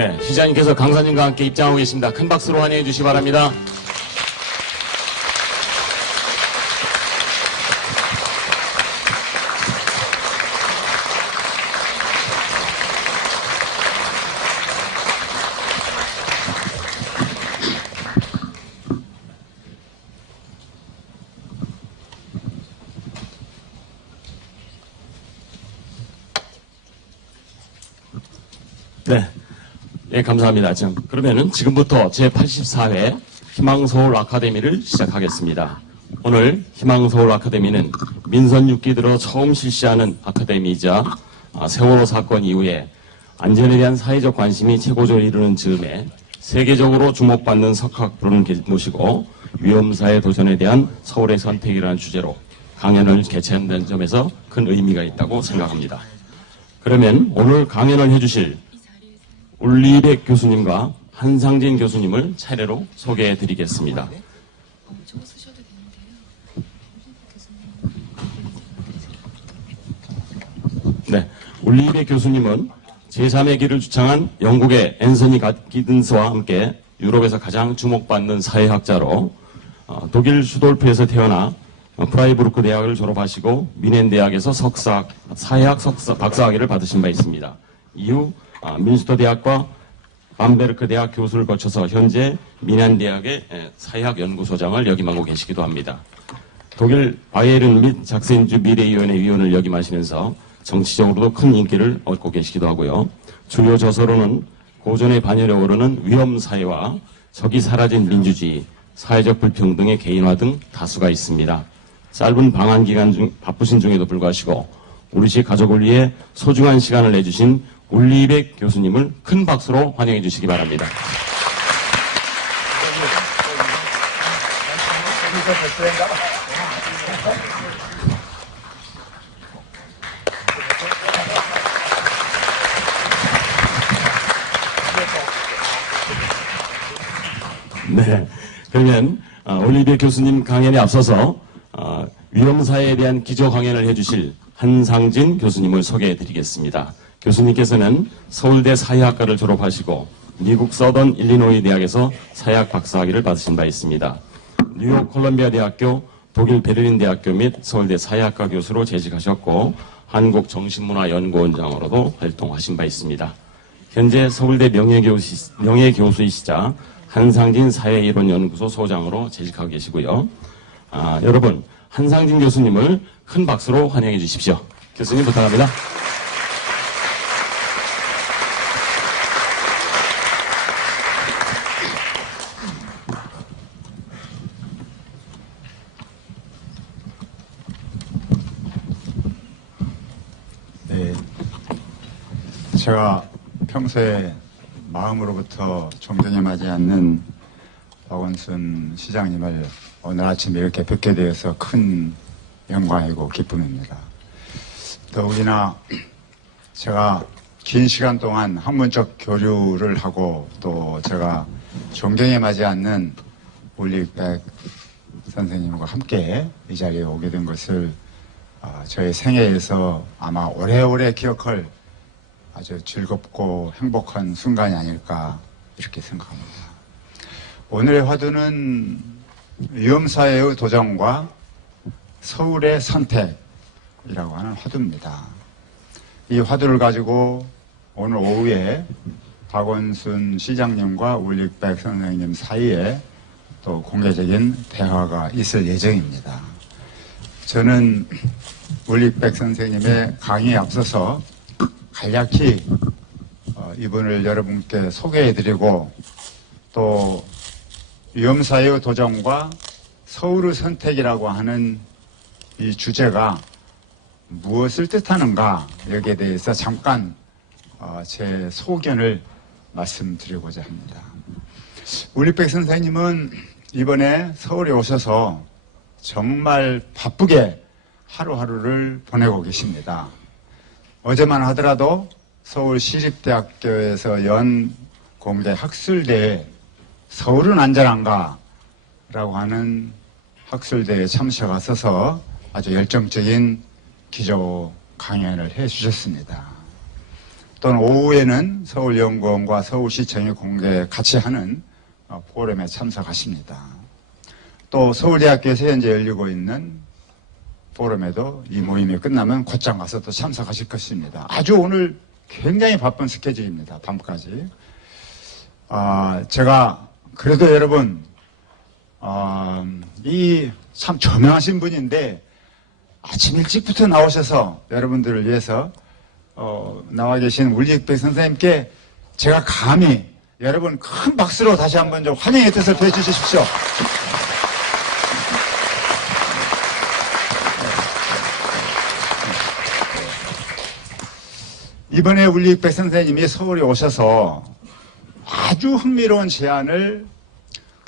네, 시장님께서 강사님과 함께 입장하고 계십니다. 큰 박수로 환영해 주시기 바랍니다. 네. 예, 감사합니다. 그러면은 지금부터 제84회 희망서울 아카데미를 시작하겠습니다. 오늘 희망서울 아카데미는 민선 6기 들어 처음 실시하는 아카데미이자 세월호 사건 이후에 안전에 대한 사회적 관심이 최고조에 이르는 즈음에 세계적으로 주목받는 석학부를 모시고 위험사회 도전에 대한 서울의 선택이라는 주제로 강연을 개최한다는 점에서 큰 의미가 있다고 생각합니다. 그러면 오늘 강연을 해주실 울리백 교수님과 한상진 교수님을 차례로 소개해 드리겠습니다. 네, 울리백 교수님은 제3의 길을 주창한 영국의 앤서니 기든스와 함께 유럽에서 가장 주목받는 사회학자로 독일 슈돌프에서 태어나 프라이부르크 대학을 졸업하시고 미넨 대학에서 사회학 박사학위를 받으신 바 있습니다. 이후 민스터 대학과 밤베르크 대학 교수를 거쳐서 현재 미넨 대학의 사회학 연구소장을 역임하고 계시기도 합니다. 독일 바이에른 및 작센주 미래위원회 위원을 역임하시면서 정치적으로도 큰 인기를 얻고 계시기도 하고요. 주요 저서로는 고전의 반열에 오르는 위험사회와 적이 사라진 민주주의, 사회적 불평등의 개인화 등 다수가 있습니다. 짧은 방한 기간 중 바쁘신 중에도 불구하시고 우리식 가족을 위해 소중한 시간을 내주신 울리백 교수님을 큰 박수로 환영해 주시기 바랍니다. 네, 그러면 울리백 교수님 강연에 앞서서 위험사회에 대한 기조 강연을 해주실 한상진 교수님을 소개해 드리겠습니다. 교수님께서는 서울대 사회학과를 졸업하시고 미국 서던 일리노이 대학에서 사회학 박사학위를 받으신 바 있습니다. 뉴욕 콜럼비아 대학교, 독일 베를린 대학교 및 서울대 사회학과 교수로 재직하셨고 한국정신문화연구원장으로도 활동하신 바 있습니다. 현재 서울대 명예교수이시자 한상진 사회이론연구소 소장으로 재직하고 계시고요. 여러분, 한상진 교수님을 큰 박수로 환영해 주십시오. 교수님 부탁합니다. 네, 제가 평소에 마음으로부터 존경하지 않는 박원순 시장님을 오늘 아침에 이렇게 뵙게 되어서 큰 영광이고 기쁨입니다. 더욱이나 제가 긴 시간 동안 학문적 교류를 하고 또 제가 존경에 맞지 않는 울리백 선생님과 함께 이 자리에 오게 된 것을 저의 생애에서 아마 오래오래 기억할 아주 즐겁고 행복한 순간이 아닐까 이렇게 생각합니다. 오늘의 화두는 위험사회의 도전과 서울의 선택이라고 하는 화두입니다. 이 화두를 가지고 오늘 오후에 박원순 시장님과 울리백 선생님 사이에 또 공개적인 대화가 있을 예정입니다. 저는 울리백 선생님의 강의에 앞서서 간략히 이분을 여러분께 소개해드리고 또 위험사회의 도전과 서울의 선택이라고 하는 이 주제가 무엇을 뜻하는가 여기에 대해서 잠깐 제 소견을 말씀드리고자 합니다. 울리백 선생님은 이번에 서울에 오셔서 정말 바쁘게 하루하루를 보내고 계십니다. 어제만 하더라도 서울시립대학교에서 연 공대 학술대회 서울은 안전한가? 라고 하는 학술대회에 참석하셔서 아주 열정적인 기조 강연을 해 주셨습니다. 또는 오후에는 서울연구원과 서울시청이 공개 같이 하는 포럼에 참석하십니다. 또 서울대학교에서 현재 열리고 있는 포럼에도 이 모임이 끝나면 곧장 가서 또 참석하실 것입니다. 아주 오늘 굉장히 바쁜 스케줄입니다. 밤까지. 제가 그래도 여러분 이 참 저명하신 분인데 아침 일찍부터 나오셔서 여러분들을 위해서 나와 계신 울리익백 선생님께 제가 감히 여러분 큰 박수로 다시 한번 좀 환영의 뜻을 보여주십시오. 이번에 울리익백 선생님이 서울에 오셔서 아주 흥미로운 제안을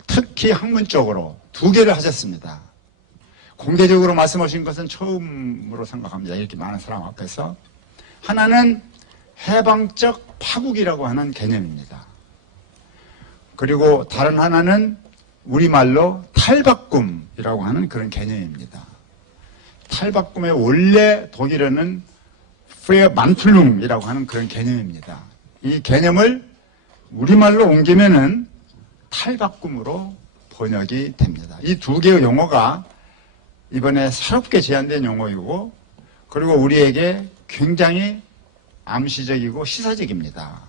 특히 학문적으로 2개를 하셨습니다. 공개적으로 말씀하신 것은 처음으로 생각합니다. 이렇게 많은 사람 앞에서. 하나는 해방적 파국이라고 하는 개념입니다. 그리고 다른 하나는 우리말로 탈바꿈이라고 하는 그런 개념입니다. 탈바꿈의 원래 독일어는 프레어만툴룽이라고 하는 그런 개념입니다. 이 개념을 우리말로 옮기면은 탈바꿈으로 번역이 됩니다. 이 2개의 용어가 이번에 새롭게 제안된 용어이고, 그리고 우리에게 굉장히 암시적이고 시사적입니다.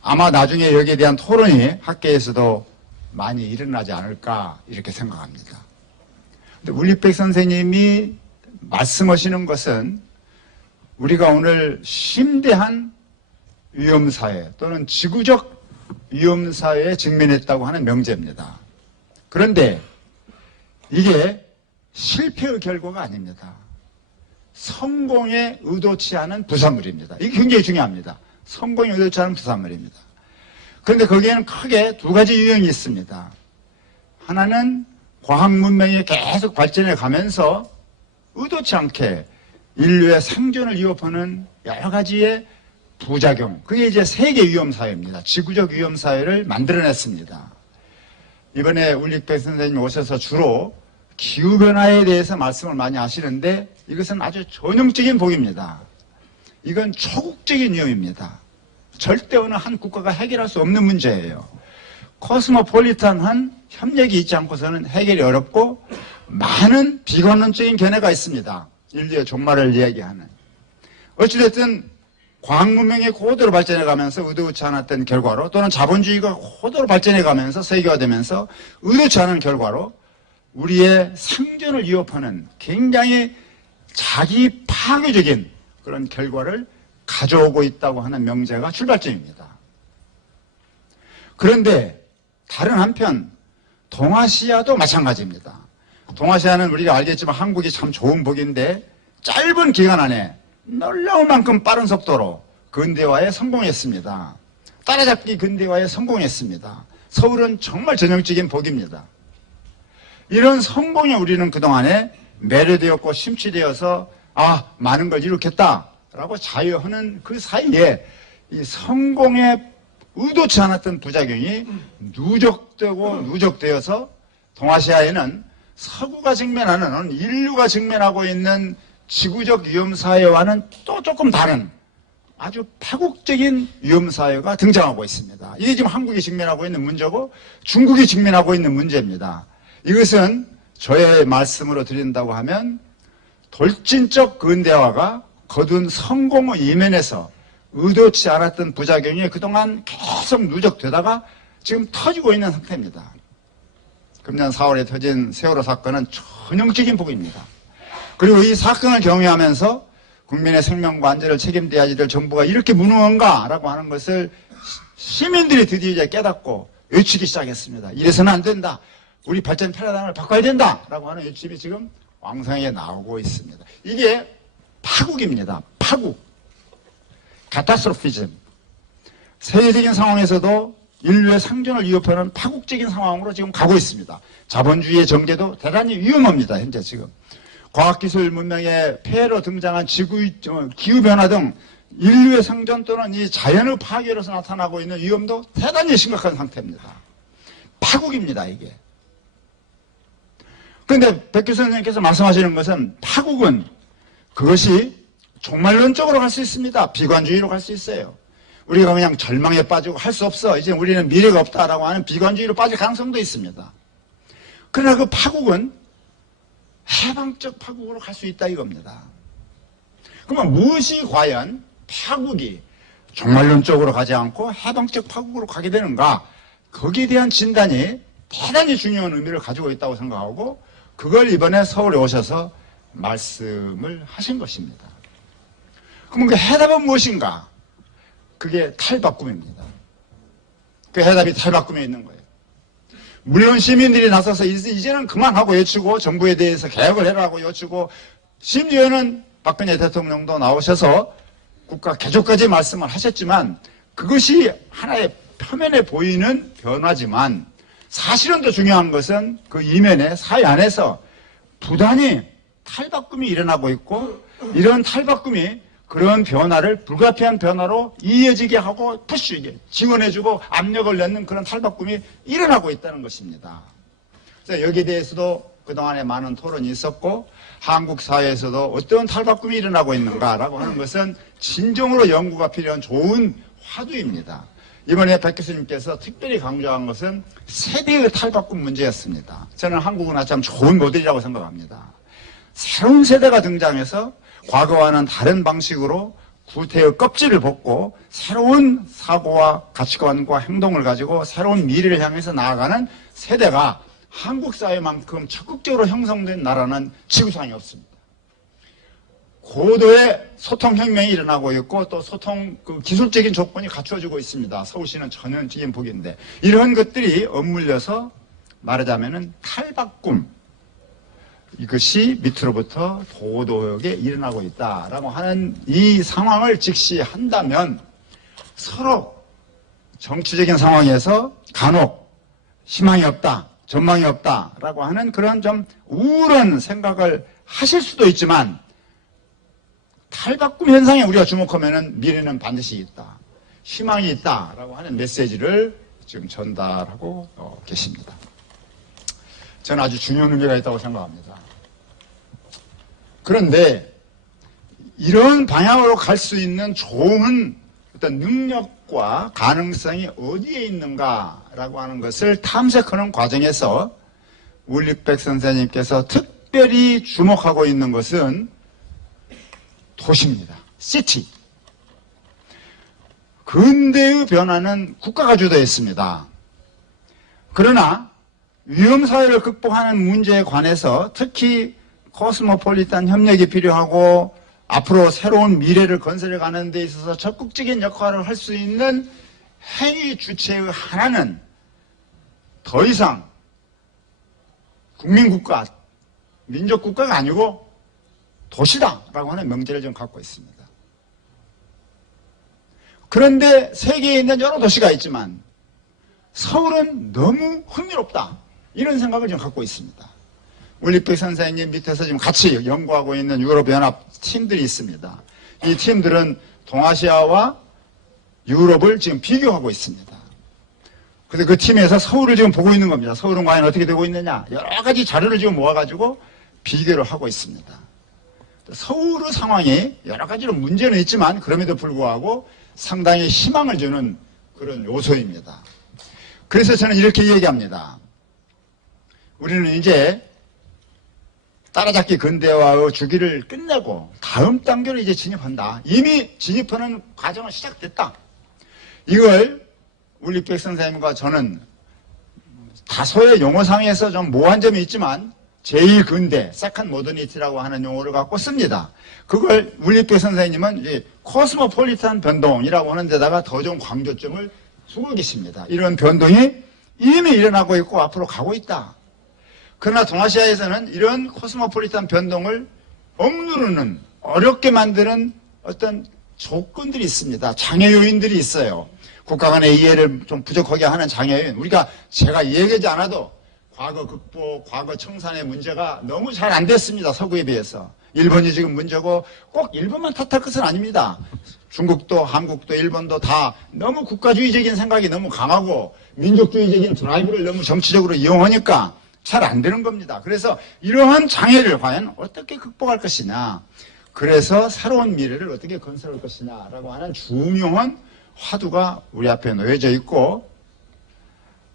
아마 나중에 여기에 대한 토론이 학계에서도 많이 일어나지 않을까 이렇게 생각합니다. 근데 울리익백 선생님이 말씀하시는 것은 우리가 오늘 심대한 위험사회 또는 지구적 위험사회에 직면했다고 하는 명제입니다. 그런데 이게 실패의 결과가 아닙니다. 성공에 의도치 않은 부산물입니다. 이게 굉장히 중요합니다. 성공에 의도치 않은 부산물입니다. 그런데 거기에는 크게 2가지 유형이 있습니다. 하나는 과학 문명이 계속 발전해 가면서 의도치 않게 인류의 생존을 위협하는 여러 가지의 부작용, 그게 이제 세계 위험사회입니다. 지구적 위험사회를 만들어냈습니다. 이번에 울리익백 선생님 오셔서 주로 기후변화에 대해서 말씀을 많이 하시는데 이것은 아주 전형적인 복입니다. 이건 초국적인 위험입니다. 절대 어느 한 국가가 해결할 수 없는 문제예요. 코스모폴리탄한 협력이 있지 않고서는 해결이 어렵고 많은 비관론적인 견해가 있습니다. 인류의 종말을 이야기하는. 어찌됐든 과학문명이 고도로 발전해가면서 의도치 않았던 결과로, 또는 자본주의가 고도로 발전해가면서 세계화되면서 의도치 않은 결과로 우리의 생존을 위협하는 굉장히 자기 파괴적인 그런 결과를 가져오고 있다고 하는 명제가 출발점입니다. 그런데 다른 한편 동아시아도 마찬가지입니다. 동아시아는 우리가 알겠지만 한국이 참 좋은 복인데 짧은 기간 안에 놀라운 만큼 빠른 속도로 근대화에 성공했습니다. 따라잡기 근대화에 성공했습니다. 서울은 정말 전형적인 복입니다. 이런 성공에 우리는 그동안에 매료되었고 심취되어서 많은 걸 이룩했다라고 자유하는 그 사이에 이 성공에 의도치 않았던 부작용이 누적되어서 동아시아에는 서구가 직면하는, 인류가 직면하고 있는 지구적 위험사회와는 또 조금 다른 아주 파국적인 위험사회가 등장하고 있습니다. 이게 지금 한국이 직면하고 있는 문제고 중국이 직면하고 있는 문제입니다. 이것은 저의 말씀으로 드린다고 하면 돌진적 근대화가 거둔 성공의 이면에서 의도치 않았던 부작용이 그동안 계속 누적되다가 지금 터지고 있는 상태입니다. 금년 4월에 터진 세월호 사건은 전형적인 복입니다. 그리고 이 사건을 경유하면서 국민의 생명과 안전을 책임져야지 될 정부가 이렇게 무능한가라고 하는 것을 시민들이 드디어 이제 깨닫고 외치기 시작했습니다. 이래서는 안 된다. 우리 발전 패러다임을 바꿔야 된다라고 하는 외침이 지금 왕성하게 나오고 있습니다. 이게 파국입니다. 파국. 카타스트로피즘. 세계적인 상황에서도 인류의 생존을 위협하는 파국적인 상황으로 지금 가고 있습니다. 자본주의의 전개도 대단히 위험합니다. 현재 지금. 과학기술 문명의 폐해로 등장한 기후변화 등 인류의 생존 또는 이 자연의 파괴로서 나타나고 있는 위험도 대단히 심각한 상태입니다. 파국입니다, 이게. 그런데 백 교수 선생님께서 말씀하시는 것은 파국은 그것이 종말론적으로 갈 수 있습니다. 비관주의로 갈 수 있어요. 우리가 그냥 절망에 빠지고 할 수 없어, 이제 우리는 미래가 없다라고 하는 비관주의로 빠질 가능성도 있습니다. 그러나 그 파국은 해방적 파국으로 갈 수 있다 이겁니다. 그러면 무엇이 과연 파국이 종말론적으로 가지 않고 해방적 파국으로 가게 되는가, 거기에 대한 진단이 대단히 중요한 의미를 가지고 있다고 생각하고, 그걸 이번에 서울에 오셔서 말씀을 하신 것입니다. 그러면 그 해답은 무엇인가? 그게 탈바꿈입니다. 그 해답이 탈바꿈에 있는 거예요. 물론 시민들이 나서서 이제는 그만하고 외치고, 정부에 대해서 개혁을 해라고 외치고, 심지어는 박근혜 대통령도 나오셔서 국가 개조까지 말씀을 하셨지만, 그것이 하나의 표면에 보이는 변화지만 사실은 더 중요한 것은 그 이면에 사회 안에서 부단히 탈바꿈이 일어나고 있고, 이런 탈바꿈이 그런 변화를 불가피한 변화로 이어지게 하고 푸시게 지원해주고 압력을 넣는 그런 탈바꿈이 일어나고 있다는 것입니다. 그래서 여기에 대해서도 그동안에 많은 토론이 있었고, 한국 사회에서도 어떤 탈바꿈이 일어나고 있는가라고 하는 것은 진정으로 연구가 필요한 좋은 화두입니다. 이번에 백 교수님께서 특별히 강조한 것은 세대의 탈바꿈 문제였습니다. 저는 한국은 아참 좋은 모델이라고 생각합니다. 새로운 세대가 등장해서 과거와는 다른 방식으로 구태의 껍질을 벗고 새로운 사고와 가치관과 행동을 가지고 새로운 미래를 향해서 나아가는 세대가 한국 사회만큼 적극적으로 형성된 나라는 지구상에 없습니다. 고도의 소통혁명이 일어나고 있고, 또 소통 기술적인 조건이 갖추어지고 있습니다. 서울시는 전형적인 복인데, 이런 것들이 엇물려서 말하자면은 탈바꿈, 이것이 밑으로부터 도도하게 일어나고 있다라고 하는 이 상황을 직시한다면, 서로 정치적인 상황에서 간혹 희망이 없다, 전망이 없다라고 하는 그런 좀 우울한 생각을 하실 수도 있지만, 탈바꿈 현상에 우리가 주목하면은 미래는 반드시 있다, 희망이 있다라고 하는 메시지를 지금 전달하고 계십니다. 저는 아주 중요한 의미가 있다고 생각합니다. 그런데 이런 방향으로 갈 수 있는 좋은 어떤 능력과 가능성이 어디에 있는가라고 하는 것을 탐색하는 과정에서 울리백 선생님께서 특별히 주목하고 있는 것은 도시입니다. 시티. 근대의 변화는 국가가 주도했습니다. 그러나 위험사회를 극복하는 문제에 관해서 특히 코스모폴리탄 협력이 필요하고, 앞으로 새로운 미래를 건설해 가는 데 있어서 적극적인 역할을 할 수 있는 행위 주체의 하나는 더 이상 국민국가, 민족국가가 아니고 도시다라고 하는 명제를 좀 갖고 있습니다. 그런데 세계에 있는 여러 도시가 있지만 서울은 너무 흥미롭다, 이런 생각을 좀 갖고 있습니다. 울리백 선생님 밑에서 지금 같이 연구하고 있는 유럽연합 팀들이 있습니다. 이 팀들은 동아시아와 유럽을 지금 비교하고 있습니다. 그래서 그 팀에서 서울을 지금 보고 있는 겁니다. 서울은 과연 어떻게 되고 있느냐, 여러 가지 자료를 지금 모아가지고 비교를 하고 있습니다. 서울의 상황이 여러 가지로 문제는 있지만 그럼에도 불구하고 상당히 희망을 주는 그런 요소입니다. 그래서 저는 이렇게 얘기합니다. 우리는 이제 따라잡기 근대화의 주기를 끝내고 다음 단계로 이제 진입한다. 이미 진입하는 과정은 시작됐다. 이걸 울리백 선생님과 저는 다소의 용어상에서 좀 모호한 점이 있지만 제1근대, 세컨 모더니티라고 하는 용어를 갖고 씁니다. 그걸 울리백 선생님은 코스모폴리탄 변동이라고 하는 데다가 더 좀 강조점을 두고 계십니다. 이런 변동이 이미 일어나고 있고 앞으로 가고 있다. 그러나 동아시아에서는 이런 코스모폴리탄 변동을 억누르는, 어렵게 만드는 어떤 조건들이 있습니다. 장애 요인들이 있어요. 국가 간의 이해를 좀 부족하게 하는 장애 요인. 제가 얘기하지 않아도 과거 극복, 과거 청산의 문제가 너무 잘 안 됐습니다. 서구에 비해서. 일본이 지금 문제고 꼭 일본만 탓할 것은 아닙니다. 중국도 한국도 일본도 다 너무 국가주의적인 생각이 너무 강하고 민족주의적인 드라이브를 너무 정치적으로 이용하니까 잘 안 되는 겁니다. 그래서 이러한 장애를 과연 어떻게 극복할 것이냐. 그래서 새로운 미래를 어떻게 건설할 것이냐라고 하는 중요한 화두가 우리 앞에 놓여져 있고,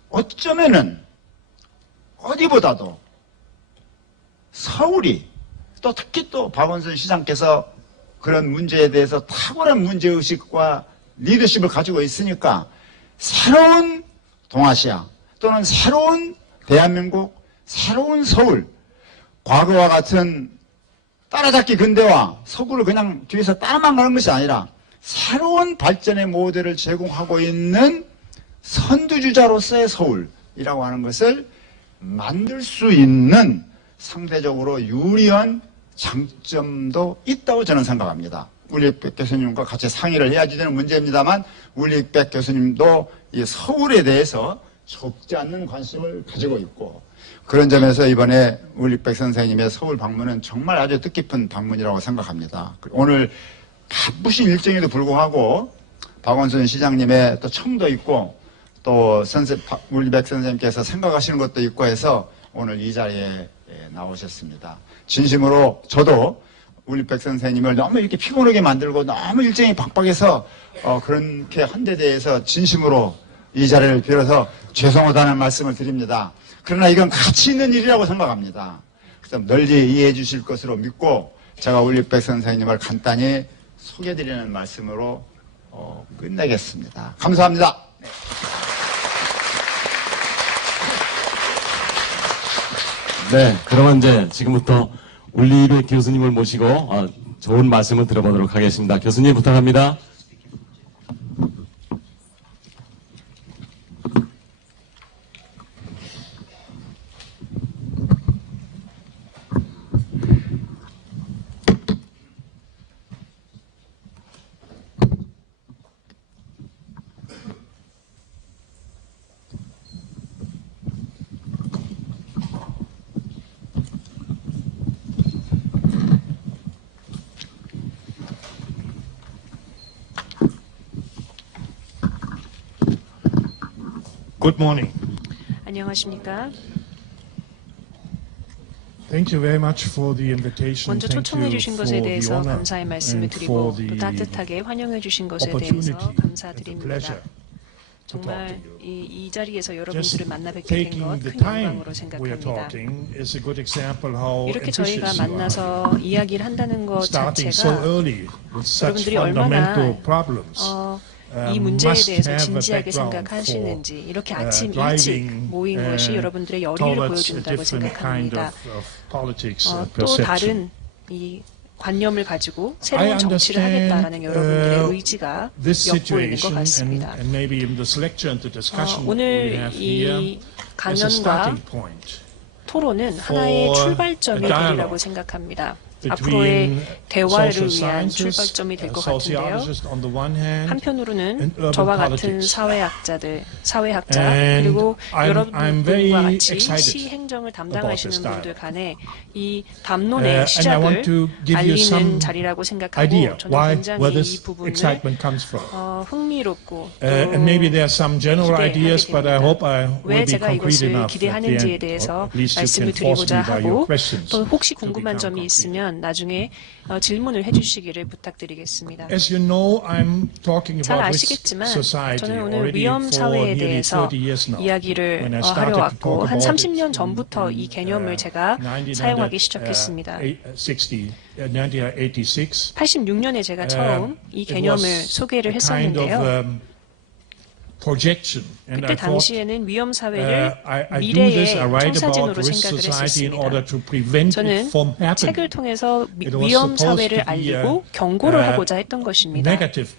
어쩌면은 어디보다도 서울이, 또 특히 또 박원순 시장께서 그런 문제에 대해서 탁월한 문제의식과 리더십을 가지고 있으니까 새로운 동아시아 또는 새로운 대한민국, 새로운 서울, 과거와 같은 따라잡기 근대화, 서구를 그냥 뒤에서 따라만 가는 것이 아니라 새로운 발전의 모델을 제공하고 있는 선두주자로서의 서울이라고 하는 것을 만들 수 있는 상대적으로 유리한 장점도 있다고 저는 생각합니다. 울릭백 교수님과 같이 상의를 해야지 되는 문제입니다만, 울릭백 교수님도 이 서울에 대해서 적지 않는 관심을 가지고 있고, 그런 점에서 이번에 울릭백 선생님의 서울 방문은 정말 아주 뜻깊은 방문이라고 생각합니다. 오늘 바쁘신 일정에도 불구하고 박원순 시장님의 또 청도 있고, 또 울릭백 선생님께서 생각하시는 것도 있고 해서 오늘 이 자리에 나오셨습니다. 진심으로 저도 울릭백 선생님을 너무 이렇게 피곤하게 만들고 너무 일정이 박박해서 그렇게 한 데 대해서 진심으로 이 자리를 빌어서 죄송하다는 말씀을 드립니다. 그러나 이건 가치 있는 일이라고 생각합니다. 그래서 널리 이해해 주실 것으로 믿고, 제가 울릭백 선생님을 간단히 소개드리는 말씀으로 끝내겠습니다. 감사합니다. 네, 그러면 이제 지금부터 울릭백 교수님을 모시고 좋은 말씀을 들어보도록 하겠습니다. 교수님 부탁합니다. Good morning. 안녕하십니까. Thank you very much for the invitation. 먼저 Thank 초청해 you 주신 for 것에 the 대해서 honor 감사의 말씀을 and 드리고 for 또 the 따뜻하게 환영해 주신 것에 대해서 opportunity and the 감사드립니다. pleasure to talk 정말 to you. 이 자리에서 Just 여러분들을 만나 뵙게 된 taking 것 the 큰 time 영광으로 we are 생각합니다. talking is a good example how 이렇게 저희가 ambitious you are. 만나서 이야기를 한다는 것 Starting so 자체가 early with such 여러분들이 얼마나 fundamental problems. 이 문제에 must 대해서 have a 진지하게 background 생각하시는지 이렇게 for, 아침 일찍 driving, 모인 것이 여러분들의 열의를 towards a 보여준다고 different kind 생각합니다. of politics 또 perception. 다른 이 관념을 가지고 I 새로운 정치를 understand, 하겠다라는 여러분들의 의지가 this 엿보이는 것 situation 같습니다. and maybe even this lecture and the discussion we 오늘 have here 이 as a starting 강연과 point 토론은 하나의 출발점이 a dialogue 되리라고 생각합니다. between 앞으로의 대화를 social 위한 scientists, 출발점이 될 것 같은데요. sociologists on the one hand, 한편으로는 and urban 저와 같은 politics. 사회학자 And 그리고 I'm 여러분들과 very 같이 excited 시 행정을 about 담당하시는 this 분들 dialogue. 간에 이 and 담론의 I 시작을 want to give you 알리는 some 자리라고 생각하고 idea 저는 where 굉장히 이 this 부분을 excitement comes from. 흥미롭고 또 And maybe there are some general 기대하게 ideas, but I 됩니다. hope I 왜 will be 제가 concrete 이것을 enough at the 기대하는지에 end, 대해서 or at least you 말씀을 can force 드리고자 me by your 하고 questions 또 혹시 to 궁금한 become 점이 concrete. 있으면 나중에 질문을 해주시기를 부탁드리겠습니다. As you know, I'm talking 잘 about risk 아시겠지만 society 저는 오늘 already 위험 for 사회에 nearly 대해서 30 years now. 이야기를 When I 하려 started to 왔고 talk 한 about 30년 it 전부터 이 개념을 제가 사용하기 시작했습니다. 1986. 86년에 제가 처음 이 개념을 소개를 했었는데요. Projection. And 그때 I thought, 당시에는 위험 사회를 I do 미래의 this, I write about 청사진으로 risk 생각을 society in order 했었습니다. to prevent it 저는 from happening. 책을 통해서 It was 위험 supposed 사회를 to be 알리고 경고를 하고자 했던 것입니다. Negative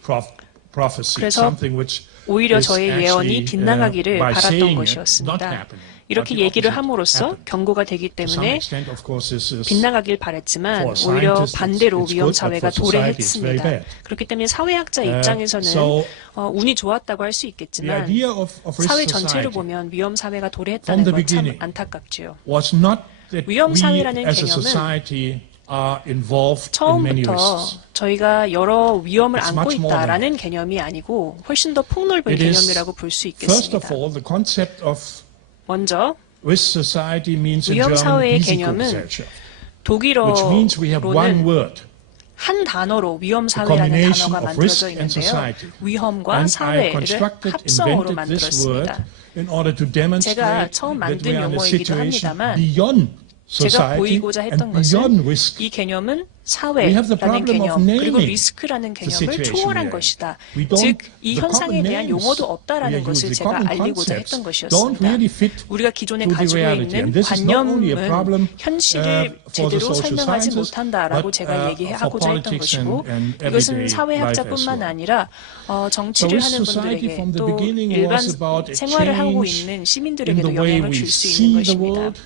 prophecy, 그래서 something which 오히려 is 저의 예언이 actually, 빗나가기를 by 바랐던 saying it, not 것이었습니다. happening. 이렇게 But the 얘기를 opposite 함으로써 happened. 경고가 되기 To some 때문에 extent, of course, this is 빗나가길 바랬지만 for 오히려 scientists, 반대로 it's 위험 good, but 사회가 for society, it's very 도래했습니다. bad. 그렇기 때문에 사회학자 입장에서는 so 운이 좋았다고 할 수 the 있겠지만 idea of risk 사회 전체를 society 보면 위험 사회가 From 도래했다는 the 건 참 beginning. 안타깝지요. was not that 위험 we 사회라는 as a 개념은 society are involved in many 처음부터 risks. 저희가 여러 위험을 It's 안고 much more than 있다라는 개념이 아니고 훨씬 더 폭넓은 It is, 개념이라고 볼 수 First 있겠습니다. of all, the concept of 먼저 risk society means in 위험 German 사회의 Risikogesellschaft, 개념은 which means we have one 독일어로는 word. 한 단어로 위험 사회라는 combination 단어가 of risk 만들어져 and 있는데요. society. 위험과 And I 사회를 constructed, 합성어로 invented this word 만들었습니다. in order to demonstrate 처음 that 만든 we are in a 용어이기도 situation 합니다만 beyond 제가 society 보이고자 and 했던 beyond 것은 risk. 이 개념은 We have the 사회라는 problem of 개념 그리고 naming 리스크라는 the 개념을 situation 초월한 we are in. 것이다. We don't- 즉, 이 the 현상에 common 대한 names 용어도 we 없다라는 are 것을 using, 제가 common 알리고자 concepts, 했던 don't 것이었습니다. really fit 우리가 기존에 to the 가지고 reality. 있는 And this is not only a problem, 관념은 현실을 for the 제대로 social 설명하지 sciences, 못한다라고 but, 제가 for 얘기하고자 했던 politics 것이고 and 이것은 everyday 사회학자뿐만 life as well. 아니라 So 정치를 risk 하는 society 분들에게 from the 또 beginning 일반 was about a 생활을 하고 change 있는 in 시민들에게도 the way 영향을 we 줄 수 see 있는 the 것입니다. world,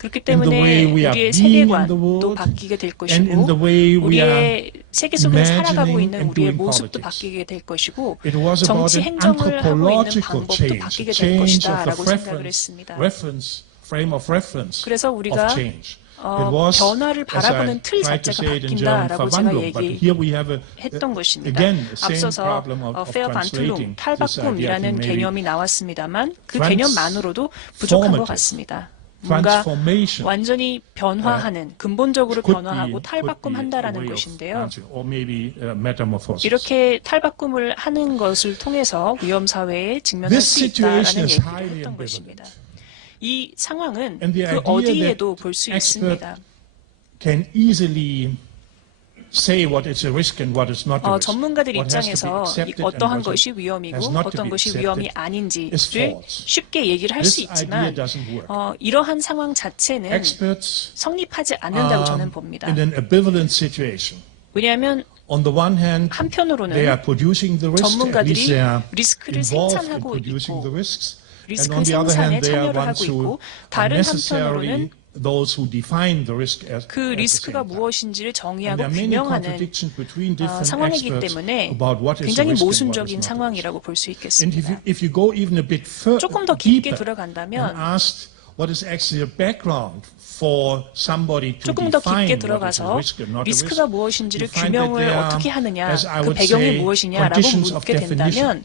그렇기 in the way 때문에 we are 우리의 being in the 세계관도 world, 바뀌게 될 and in the 것이고 way we 우리의 세계 속에서 살아가고 imagining 있는 and 우리의 doing 모습도 politics. 바뀌게 될 것이고 It was about 정치 an 행정을 하고 있는 anthropological 방법도 change, 바뀌게 될 change of 것이다라고 the 생각을 했습니다. frame of reference 그래서 우리가 of change. It was, 변화를 as I 바라보는 틀 tried to 자체가 say it in German, 바뀐다라고 제가 Verwandlung, but here we have 했던 것입니다. again, the same 앞서서 problem of translating 페어반툴룽, this idea. I think 탈바꿈이라는 maybe 개념이 나왔습니다만 그 개념만으로도 부족한 것 같습니다. 뭔가 transformation 완전히 변화하는, 근본적으로 could be- 변화하고 could be 탈바꿈한다라는 a way of 것인데요. answering, or maybe metamorphosis. 이렇게 탈바꿈을 하는 것을 통해서 위험 사회에 직면할 This 수 있다라는 situation is 얘기를 highly 했던 ambivalent. 것입니다. 이 상황은 And the 그 idea 어디에도 that 볼 수 expert 있습니다. can easily say what is a risk and what is not a risk. 전문가들 What has to be 입장에서 accepted and 어떠한 what 것이 has 위험이고 not to 어떤 be 것이 accepted 위험이 is 아닌지를 false. 쉽게 얘기를 할 수 This 있지만 idea doesn't work. 이러한 상황 자체는 Experts 성립하지 않는다고 저는 봅니다. in an ambivalent situation. 왜냐하면 On the one hand, 한편으로는 they are producing the risk, at 전문가들이 least they are 리스크를 involved in 생산하고 producing 있고 the risks. And 리스크 on the other 생산에 hand, they are 참여를 ones 하고 who 있고 are 다른 necessarily 한편으로는 those who define the risk at 그 the 리스크가 same time. 무엇인지를 And 정의하고 there are many 규명하는 contradictions between different 상황이기 experts 때문에 about what is a 굉장히 risk and what is 모순적인 not a risk. 상황이라고 볼 수 And 있겠습니다. if you go even a bit 조금 더 깊게 deeper and 들어간다면 ask what is actually a background for somebody to 조금 더 define what is 깊게 a 들어가서 risk and not a risk, 리스크가 무엇인지를 you find that 규명을 there are, 어떻게 하느냐, as I 그 would 배경이 say, 무엇이냐라고 conditions of 묻게 된다면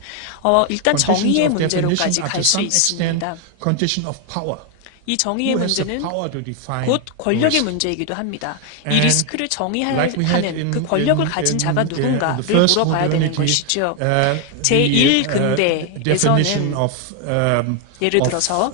일단 Conditions 정의의 of 문제로까지 definition are to 갈 수 some extent 있습니다. condition of power. 이 정의의 Who has the 문제는 power to define 곧 권력의 risk? 문제이기도 합니다. 이 And 리스크를 정의하는 like we had in- 그 권력을 in- 가진 in- 자가 in the 누군가를 first 물어봐야 되는 modernity, 것이죠. the, 제1 definition 근대에서는 of, 예를 of, 들어서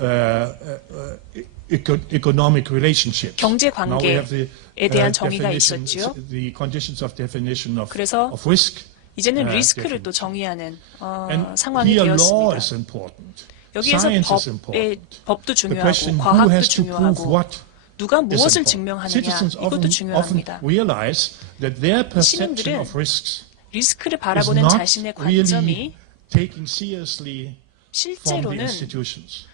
economic relationships. 경제 Now we have the, 관계에 대한 정의가 definitions, 있었죠. the conditions of definition 그래서 of risk. 이제는 definition. 리스크를 또 정의하는 And 상황이 here law 되었습니다. is important. 여기에서 Science is important. 법도 The question 중요하고 who 과학도 has to prove 중요하고 what 누가 is 무엇을 important. 증명하느냐 Citizens 이것도 often 중요합니다. realize that their perception 시민들은 of risks 리스크를 is 바라보는 not 자신의 really 관점이 taken seriously from the 실제로는 institutions.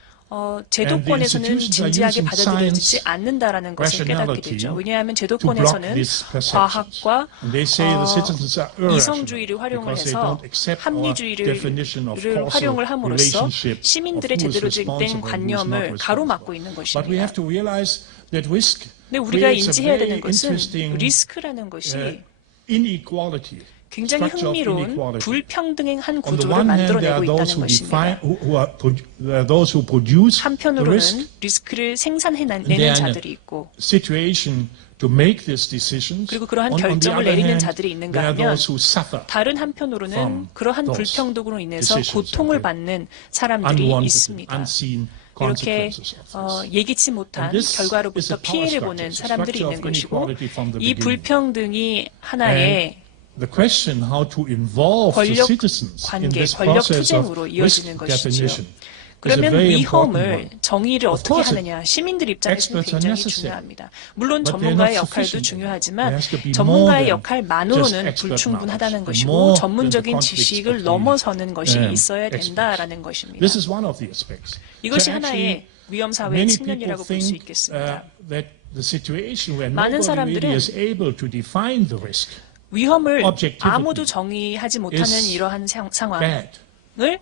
제도권에서는 institutions are 진지하게 using 받아들여지지 science, 않는다라는 것을 깨닫게 rationality 되죠. 왜냐하면 to block 제도권에서는 these perceptions. 과학과 And they say the citizens are irrational 이성주의를 활용을 because they 해서 don't accept our 합리주의를 definition of causal 활용을 함으로써 relationship of 시민들의 who is 제대로 responsible 된 and who is not 관념을 responsible. 가로막고 있는 But we 것입니다. have to realize that risk 근데 우리가 creates a 인지해야 very 되는 것은 interesting 리스크라는 것이 inequality. 굉장히 structure of 흥미로운 inequality. 불평등의 한 On the 구조를 one hand, there 만들어내고 are those 있다는 who 것입니다. define, those who produce the 한편으로는 risk, 리스크를 they 생산해내는 are in 자들이 a 있고 situation to make these decisions. 그리고 그러한 On the 결정을 other 내리는 hand, 자들이 있는가 there are 하면 those who suffer 다른 한편으로는 from 그러한 those 불평등으로 인해서 decisions 고통을 and 받는 사람들이 unwanted, 있습니다. unseen 이렇게 consequences of this. 예기치 못한 And this is 결과로부터 a power 피해를 structure. 보는 It's a 사람들이 structure 있는 of 것이고 inequality from the 이 beginning. 불평등이 하나의 The question how to involve the 권력 citizens in 관계, this 권력 process of 투쟁으로 risk 이어지는 것이지요. definition is a 그러면 very important 위험을 one. 정의를 Of 어떻게 course, 하느냐 시민들 입장에서는 experts are 굉장히 necessary. 중요합니다. 물론 But they're 전문가의 not 역할도 sufficient. 중요하지만 There has to be more 전문가의 than 역할만으로는 just expert 불충분하다는 knowledge. 것이고 More than 전문적인 the conflicts 지식을 between, 넘어서는 것이 있어야 experts. 된다라는 것입니다. This is one of the aspects. 이것이 So 하나의 actually, 위험 사회의 many 측면이라고 people 볼 수 think 있겠습니다. that the situation where 많은 nobody really 사람들은 is able to define the risk 위험을 objectivity 아무도 정의하지 못하는 is 이러한 상황을 bad.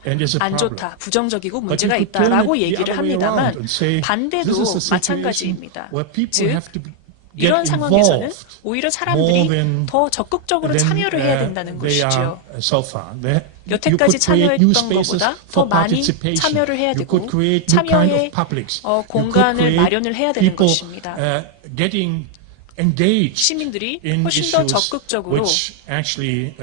and is a 안 problem. 좋다, 부정적이고 But 문제가 you could turn 있다라고 it the 얘기를 other way 합니다만 around and say, 반대도 this is a situation 마찬가지입니다. where people 즉 have to get 이런 상황에서는 involved 오히려 more 사람들이 than 더 적극적으로 than, 참여를 해야 된다는 they 것이죠. are so far. You 여태까지 could create new 참여했던 spaces 것보다 더 for 많이 participation. 참여를 해야 You 되고 could create new kind 참여의 of publics. You could 공간을 create 마련을 해야 되는 people, 것입니다. getting engaged 시민들이 in 훨씬 더 issues 적극적으로 which actually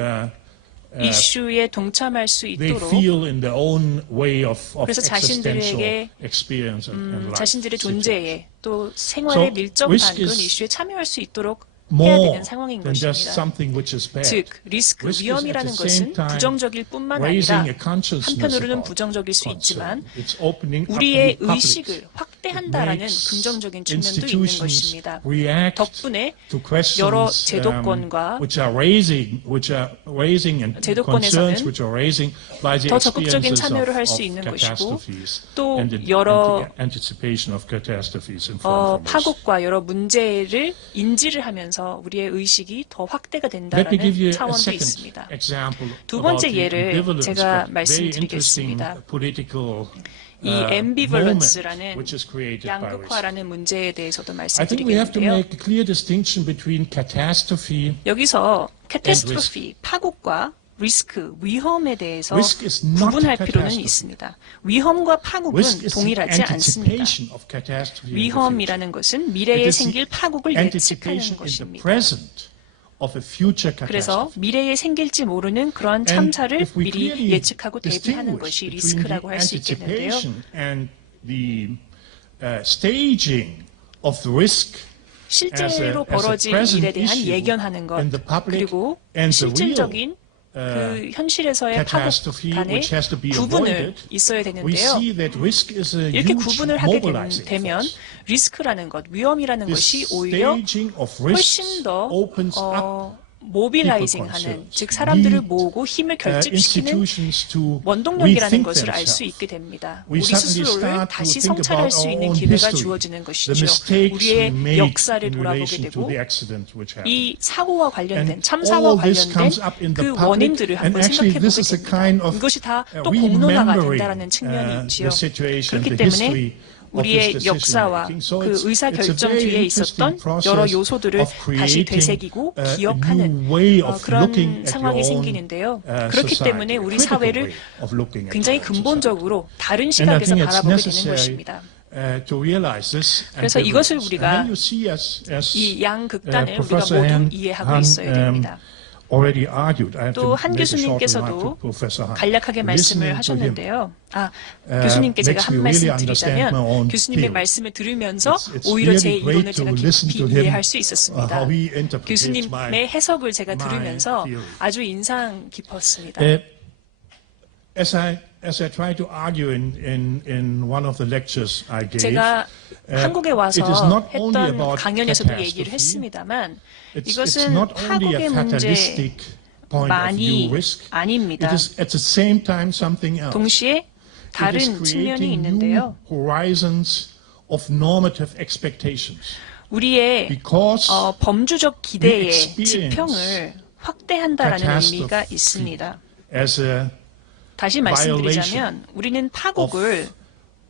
이슈에 동참할 수 they 있도록 feel in their own way of 그래서 existential 자신들에게 experience and life 자신들의 situation. 존재에 또 생활에 So, 밀접한 risk 그런 is 이슈에 참여할 수 있도록 해야 more 되는 상황인 than just 것입니다. something which is bad. 즉 리스크, Risk is 위험이라는 at the same 것은 time 부정적일 뿐만 raising 아니라 a consciousness 한편으로는 about 부정적일 수 concern. 있지만 It's opening up 우리의 new publics. 의식을 확대한다라는 It makes 긍정적인 측면도 있는 institutions 것입니다. react 덕분에 to questions, 여러 제도권과 which are raising and 제도권에서는 concerns which are raising by the 더 적극적인 experiences 참여를 할 of 수 있는 것이고 catastrophes 또 and the 여러 anticipation of catastrophes in front of us. 파국과 여러 문제를 인지를 하면서 우리의 의식이 더 확대가 Let me give you 된다는 a 차원도 second 있습니다. example 두 about 번째 the 예를 ambivalence, 제가 but very interesting 말씀드리겠습니다. political 이 moment ambivalence라는 which is created by risk. 양극화라는 문제에 대해서도 I think we have to 말씀드리겠는데요. make a clear distinction between catastrophe. 여기서 캐타스트로피, 파국과 리스크, 위험에 대해서 Risk is not 구분할 필요는 catastrophe. 있습니다. 위험과 파국은 Risk is the 동일하지 않습니다. anticipation of catastrophe in the future. 위험이라는 것은 It 미래에 is the 생길 파국을 예측하는 anticipation in the 것입니다. present of a future 그래서 catastrophe. 미래에 생길지 모르는 그러한 And 참사를 if we 미리 clearly 예측하고 대비하는 distinguish 것이 between the 리스크라고 할 수 있겠는데요. anticipation and the staging of the risk 실제로 as a 벌어질 present 일에 대한 issue 예견하는 것 in the public 그리고 and the real, 실질적인 그 현실에서의 파국 catastrophe 간의 which has to be 구분을 avoided, 있어야 we 되는데요. see that risk is a 이렇게 huge 구분을 하게 mobilizing 되면 force. 리스크라는 것, 위험이라는 This 것이 오히려 staging of risks 훨씬 더 opens up 모빌라이징하는 concerns. 즉 사람들을 Lead, 모으고 힘을 결집시키는 institutions to 원동력이라는 rethink 것을 알 수 themselves. 있게 됩니다. We 우리 suddenly 스스로를 start to 다시 think 성찰할 about 수 our 있는 own 기회가 history, 주어지는 the 것이죠. mistakes we 우리의 made 역사를 in 돌아보게 relation to 되고 the accident which happened. 이 사고와 관련된 And 참사와 all this 관련된 comes up in the 그 public, 원인들을 and 한번 actually 생각해 this 보게 is a 됩니다. kind of 이것이 다 또 공론화가 remembering 된다는 측면이 있지요. the situation, 그렇기 the history 때문에 of this 우리의 decision 역사와 making. So 그 it's 의사 a 결정 very 뒤에 interesting 있었던 process 여러 요소들을 of 다시 creating 되새기고 a 기억하는 new way of looking 그런 at 상황이 your own 생기는데요. 그렇기 society, 때문에 a 우리 critical 사회를 way of looking at 굉장히 our society. 근본적으로 다른 And I 시각에서 think it's 바라보게 되는 necessary 것입니다. to realize this and 그래서 이것을 realize. 우리가 And then you see as 이 양극단을 우리가 Professor 모두 Han 이해하고 있어야 됩니다. already argued. I have 또 to 한 make a short remark 교수님께서도 to Professor Han. 간략하게 말씀을 Listening to him, 하셨는데요. 교수님께 제가 makes 한 me 말씀 really understand my own 드리자면 교수님의 theory. 말씀을 들으면서 It's 오히려 제 really 이론을 great 제가 to 깊이 listen to him, 이해할 수 있었습니다. how he interprets 교수님의 해석을 제가 my 들으면서 theory. 아주 인상 깊었습니다. As I tried to argue in one of the lectures I gave, 제가 한국에 와서 it is not only 했던 about 강연에서도 catastrophe. 얘기를 했습니다만 It's 이것은 not only a 파국의 fatalistic point of view 문제만이 risk. 아닙니다. It is at the same time something else. 동시에 It is 다른 측면이 creating 있는데요. new horizons of normative expectations. 우리의 Because 범주적 기대의 experience 지평을 확대한다라는 catastrophe 의미가 있습니다. as a 다시 말씀드리자면 우리는 파국을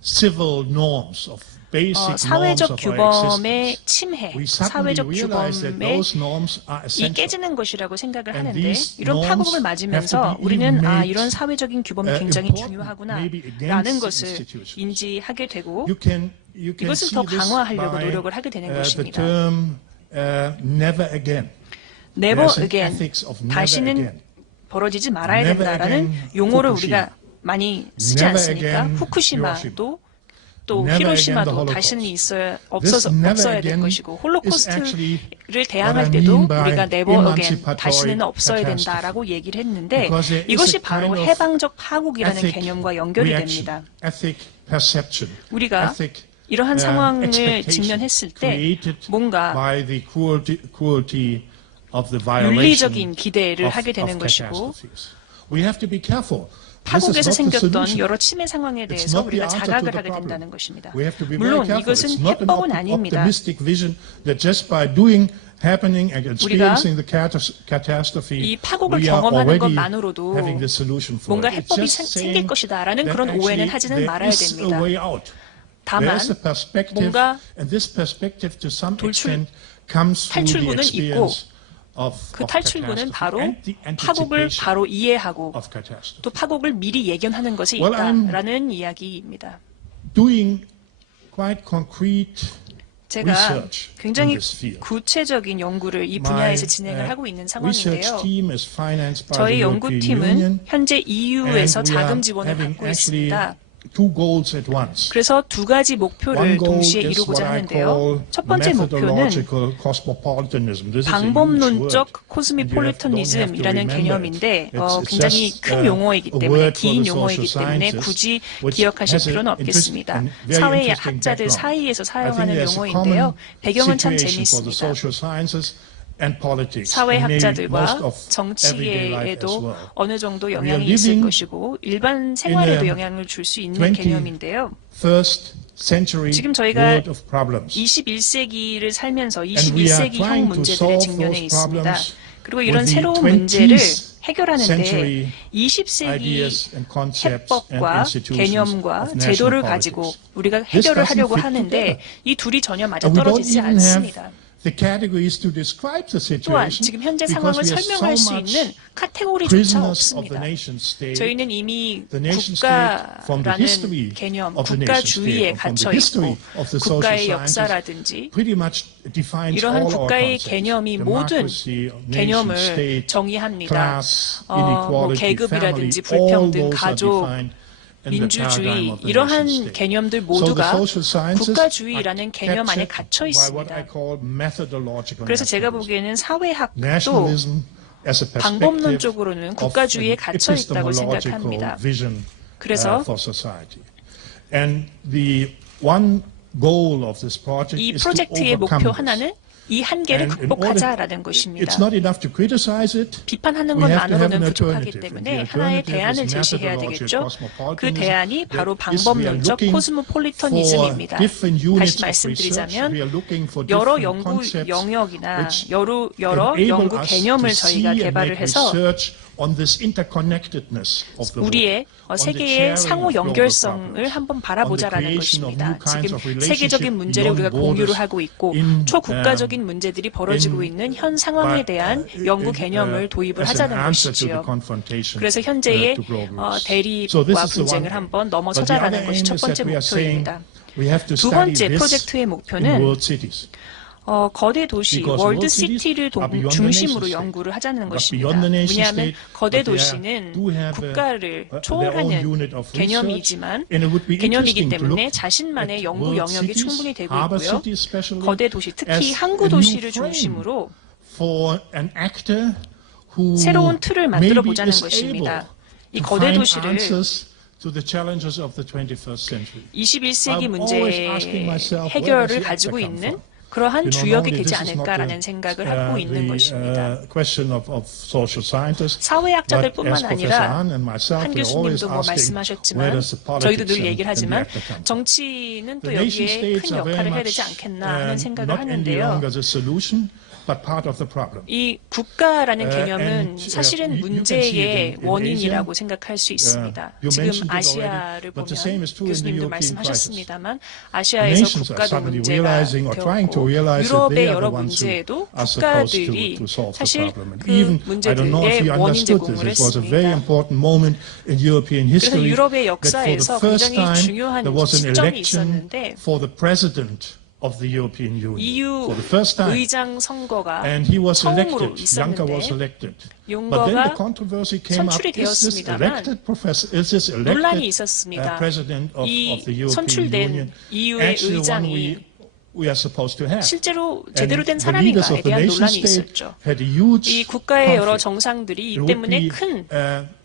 civil norms of basic norms 사회적 of our 규범의 existence, 침해, we suddenly 사회적 realize that 규범의 those norms are 이 essential. 깨지는 것이라고 생각을 And 하는데 these 이런 norms 파국을 have 맞으면서 to be 우리는 made, 이런 사회적인 규범이 굉장히 important, 중요하구나라는 maybe against 것을 institutions. 인지하게 되고 You can 이것을 see 더 this 강화하려고 by 노력을 하게 되는 the 것입니다. term never again. never There's an again, ethics of never 다시는 again. 벌어지지 말아야 Never 된다라는 again, 용어를 Fukushima. 우리가 많이 쓰지 Never 않습니까? again, 후쿠시마도 또 Never again 히로시마도 the Holocaust. 다시는 This never 없어야 될 again 것이고 is actually 홀로코스트를 what 대항할 I 때도 mean by 우리가 never again emancipatory 다시는 없어야 catastrophe. 된다라고 얘기를 했는데 Because there is 이것이 a 바로 kind of 해방적 파국이라는 ethic 개념과 연결이 reaction, 됩니다. ethic perception, 우리가 ethic 이러한 상황을 expectation 직면했을 때 created 뭔가 by the cruelty of the violation 윤리적인 기대를 of, 하게 되는 of 것이고 catastrophes. We have to be careful. This is 파국에서 not the 생겼던 solution. 여러 침해 상황에 It's 대해서 not the 우리가 answer to 자각을 the 하게 problem. 된다는 것입니다. We have to be very 물론 careful. 이것은 It's not an 해법은 아닙니다. optimistic vision that just by doing, happening and experiencing the catastrophe, 이 파국을 we are 경험하는 already 것만으로도 having the solution for 뭔가 it. It's 해법이 just 생길 saying 것이다라는 that 그런 actually 오해는 하지는 there 말아야 is a 됩니다. way out. 다만 There's a perspective, 뭔가 and this perspective to some 돌출- extent comes through the 탈출구는 experience of 그 탈출구는 catastrophe 바로 and the 파국을 anticipation 바로 이해하고 of catastrophe. 또 파국을 미리 예견하는 것이 Well, I'm 있다라는 이야기입니다. Doing quite concrete 제가 research in 굉장히 this field. 구체적인 연구를 이 My 분야에서 진행을 하고 있는 상황인데요. research team is financed by 저희 the European 연구팀은 Union, 현재 and EU에서 we are 자금 지원을 having 받고 actually 있습니다. two goals at once. 그래서 두 가지 One 목표를 goal 동시에 is what 이루고자 I 하는데요. call 첫 번째 목표는 methodological cosmopolitanism. This is a huge 방법론적 word. 코스모폴리터니즘이라는 개념인데 It's 굉장히 just, 큰 용어이기 a 때문에 word for 긴 the 용어이기 social 때문에 sciences, 굳이 which 기억하실 has 필요는 an 없겠습니다. very 사회 interesting 학자들 background. 사이에서 I think 사용하는 there's a 용어인데요. common 배경은 참 situation for the 재미있습니다. social sciences and politics, 사회 and maybe most 학자들과 of everyday life as 정치에도 well. 어느 정도 We are 영향이 있을 living 것이고 일반 생활에도 in a 영향을 줄 수 있는 개념인데요. 21st century 지금 저희가 world of problems. 21세기를 살면서 we are 21세기형 trying to 문제들에 solve 직면해 those 있습니다. problems 그리고 이런 with the 새로운 문제를 20th 해결하는데 century 20세기 ideas and concepts and 해법과 institutions 개념과 of 제도를 national 가지고 politics. 우리가 This 해결을 doesn't 하려고 fit 하는데 together. 이 둘이 전혀 And we don't 맞아떨어지지 even 않습니다. have the categories to describe the 또한 situation 지금 현재 because 상황을 we are 설명할 so 수 much 있는 카테고리조차 prisoners of the 없습니다. nation state. 저희는 이미 The nation state from the history 국가라는 개념, of the nation 국가주의에 state, from the 갇혀 history 있고 of the social 국가의 sciences 역사라든지 pretty much defines 이러한 all our 국가의 concepts. 개념이 모든 Democracy, nation 개념을 state, 정의합니다. class, 뭐 inequality, 계급이라든지 family, all 불평등, those are 가족, defined in the paradigm 민주주의 of the nation 이러한 state. 개념들 So the 모두가 social sciences 국가주의라는 are 개념 안에 captured 갇혀 by what I 있습니다. call methodological 그래서 제가 nationalism. 보기에는 사회학도 Nationalism as a perspective 방법론적으로는 of 국가주의에 an 갇혀 있다고 epistemological 생각합니다. vision 그래서 for society. And the one goal of this project 이 is to 프로젝트의 overcome 목표 this. 하나는 이 한계를 And in 극복하자라는 order, 것입니다. it's not enough to criticize it. 비판하는 We have to have 것만으로는 an 부족하기 alternative. 때문에 And the 하나의 alternative 대안을 is 제시해야 methodological 되겠죠. cosmopolitanism. 그 대안이 바로 That is, we are 방법론적 looking 코스모폴리터니즘입니다. for different 다시 units of 말씀드리자면 research. We are looking for 여러 different 연구 concepts 영역이나 which 여러 enable 연구 us 개념을 to see 저희가 and 개발을 make 해서 research on this interconnectedness of the 우리의 world, on the 세계의 sharing 상호 of global 연결성을 problems, 한번 on the 바라보자라는 creation of new 것입니다. kinds 지금 of relationship 세계적인 문제를 우리가 beyond 공유를 borders 하고 있고 in, 초국가적인 문제들이 벌어지고 in- 있는 현 상황에 대한 연구 개념을 도입을 as an 하자는 answer to the 것이지요. confrontation, 그래서 현재의 to global risks. 대립과 So this is the one 분쟁을 thing. 한번 But the 넘어서자라는 other 것이 aim 첫 is 번째 that we are saying 목표입니다. we have to 두 study 번째 this 프로젝트의 in 목표는 world cities. 거대 도시, Because 월드 world cities 시티를 are beyond the 중심으로 nation 연구를 하자는 But 것입니다. beyond the nation 왜냐하면 state, 거대 but they 도시는 do have 국가를 their own 초월하는 unit of research, 개념이지만 and it would be 개념이기 interesting to 때문에 look 자신만의 at 연구 world 영역이 cities, 충분히 되고 harbor 있고요. cities especially, 거대 도시, 특히 as 항구 a new 도시를 frame 중심으로 for an actor who 새로운 틀을 만들어 maybe 보자는 is 것입니다. 이 able to 거대 find 도시를 answers to the challenges of the 21st century. 21세기 I'm always 문제의 asking myself, where does 해결을 the 가지고 actor come 있는 from? 그러한 주역이 normally 되지 this is not 않을까라는 생각을 하고 있는 것입니다. question of social scientists. 사회학자들뿐만 But as Professor 아니라 Han and myself, 한 we're always 교수님도 뭐 asking 말씀하셨지만 where does the 저희도 politics 늘 and 얘기를 the 하지만 actor come from. 정치는 또 The nation 여기에 states 큰 are very 역할을 해야 much 되지 않겠나 하는 생각을 not any 하는데요. longer the solution, but part of the problem. 이 국가라는 개념은 and, 사실은 you can see it 문제의 in 원인이라고 Asia. 생각할 수 있습니다. You 지금 mentioned it 아시아를 already, but the same 보면 is true in the 교수님도 European 말씀하셨습니다만 The 아시아에서 nations are 국가도 suddenly 문제가 realizing or trying to 되었고 realize that 유럽의 they are 여러 the ones who 문제에도 are supposed 국가들이 to solve the 사실 problem. And 그 even, I don't know if you 문제들의 원인 understood this, 제공을 it was a very 했습니다. important moment in European 그래서 history 유럽의 that for the 역사에서 first 굉장히 time 중요한 there was an 시점이 election 있었는데 for the president of the European Union. EU For the first time. 의장 선거가 And he was 처음으로 elected. Juncker was 있었는데 elected. But then the 용거가 controversy came up. 선출이 Is this 되었습니다만 elected professor? Is this 논란이 elected 있었습니다. president of 이 the European 선출된 Union? EU의 Actually, one 의장이 we are supposed to have. 실제로 And 제대로 된 the leaders 사람인가에 of the 대한 nation 논란이 state 있었죠. had a huge 이 국가의 여러 conflict. 정상들이 이 It would 때문에 be, 큰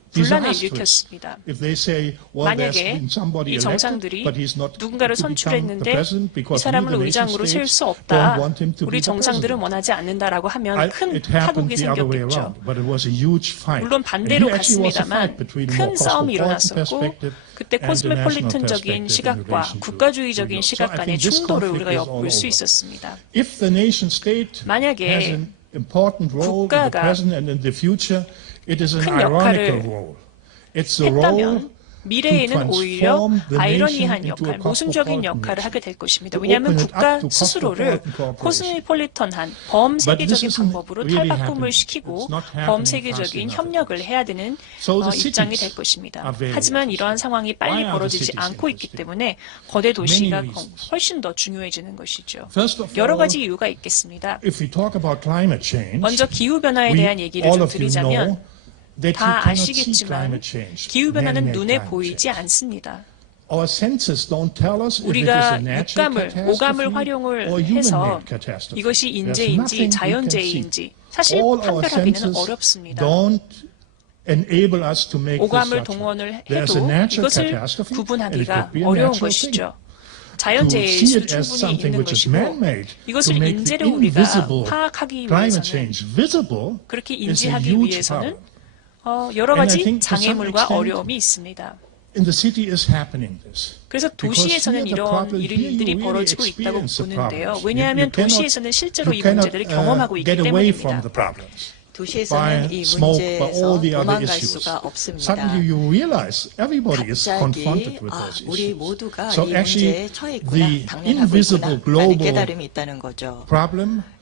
분란을 disastrous 일으켰습니다. if they say, well, there's 만약에 been somebody 이 elected, 정상들이 but he's not 누군가를 to become the 선출했는데 president 이 because we, 사람을 the nation 의장으로 세울 states, 수 don't 없다. want him to 우리 be the 정상들은 president. 원하지 않는다라고 하면 큰 It happened 파국이 the other way 생겼겠죠. around, but it was a huge fight. 물론 And 반대로 here actually was a 갔습니다만 fight between 큰 more 싸움이 cosmopolitan 일어났었고 perspective 그때 and the national 코스모폴리탄적인 perspective in 시각과 relation to 국가주의적인 Europe. 시각 So I 간의 think this 충돌을 conflict 우리가 is all 엿볼 수 over. 있었습니다. If the nation state 만약에 has an important role in the 국가가 present and in the future, it is an 큰 ironical 역할을 role. It's a role 했다면 미래에는 오히려 아이러니한 역할, 모순적인 역할을 하게 될 것입니다. 왜냐하면 국가 스스로를 코스모폴리턴한 범세계적인 방법으로 탈바꿈을 시키고 범세계적인 협력을 해야 되는 입장이 될 것입니다. 하지만 이러한 상황이 빨리 벌어지지 않고 있기 때문에 거대 도시가 훨씬 더 중요해지는 것이죠. 여러 가지 이유가 있겠습니다. 먼저 기후변화에 대한 얘기를 좀 드리자면 다 아시겠지만 기후변화는 눈에 보이지 않습니다. 우리가 육감을, 오감을 활용을 해서 이것이 인재인지 자연재해인지 사실 판별하기는 어렵습니다. 오감을 동원을 해도 이것을 구분하기가 어려운 것이죠. 자연재해일 수도 충분히 있는 것이고 이것을 인재를 우리가 파악하기 위해서는 그렇게 인지하기 위해서는 여러 가지 장애물과 어려움이 있습니다. 그래서 도시에서는 이런 일들이 벌어지고 있다고 보는데요. 왜냐하면 도시에서는 실제로 이 문제들을 경험하고 있기 때문입니다. 도시에서는 이 문제에서 도망갈 수가 없습니다. 갑자기 우리 모두가 이 문제에 처해 있구나, 당면하고 있구나 라는 깨달음이 있다는 거죠.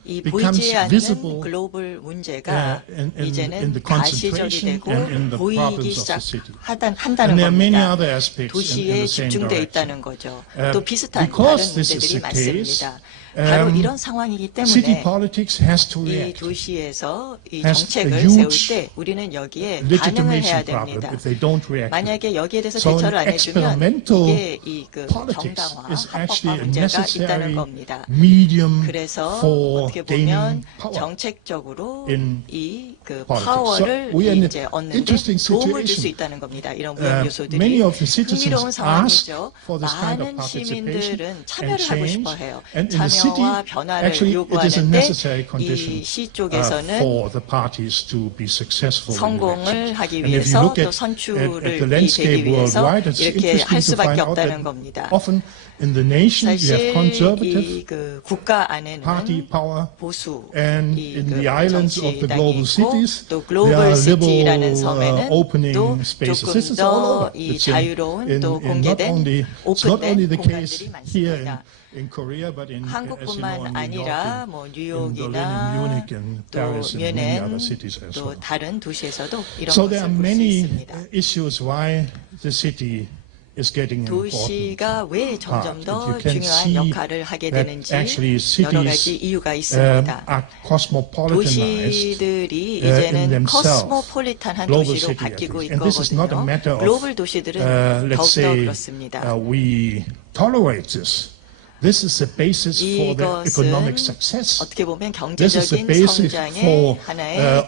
이 보이지 않는 글로벌 문제가 이제는 가시적이 되고 보이기 시작한다는 겁니다. 도시에 집중되어 있다는 거죠. 또 비슷한 다른 문제들이 많습니다. 바로 이런 상황이기 때문에 이 도시에서 이 정책을 세울 때 우리는 여기에 반응을 해야 됩니다. 만약에 여기에 대해서 대처를 안 해주면 이게 이 정당화, 합법화 문제가 있다는 겁니다. 그래서 어떻게 보면 정책적으로 이 파워를 이제 얻는 데 도움을 줄 수 있다는 겁니다. 이런 위험 요소들이 흥미로운 상황이죠. 많은 시민들은 참여를 하고 싶어해요. 참여와 변화를 요구하는데 이 시 쪽에서는 성공을 하기 위해서 또 선출을 되기 위해서 이렇게 할 수밖에 없다는 겁니다. 사실 이 국가 안에는 보수 정치당이 있고 또 글로벌 시티라는 섬에는 또 조금 더 이 자유로운 또 공개된 오픈된 공간들이 많습니다. 한국뿐만 아니라 뭐 뉴욕이나 또 뮌헨 또 다른 도시에서도 이런 것을 볼 수 있습니다. 도시가 왜 점점 더 중요한 역할을 하게 되는지 여러 가지 이유가 있습니다. 도시들이 이제는 코스모폴리탄한 도시로 바뀌고 있거든요. 글로벌 도시들은 더욱더 그렇습니다. 이것은 어떻게 보면 경제적인 성장의 하나의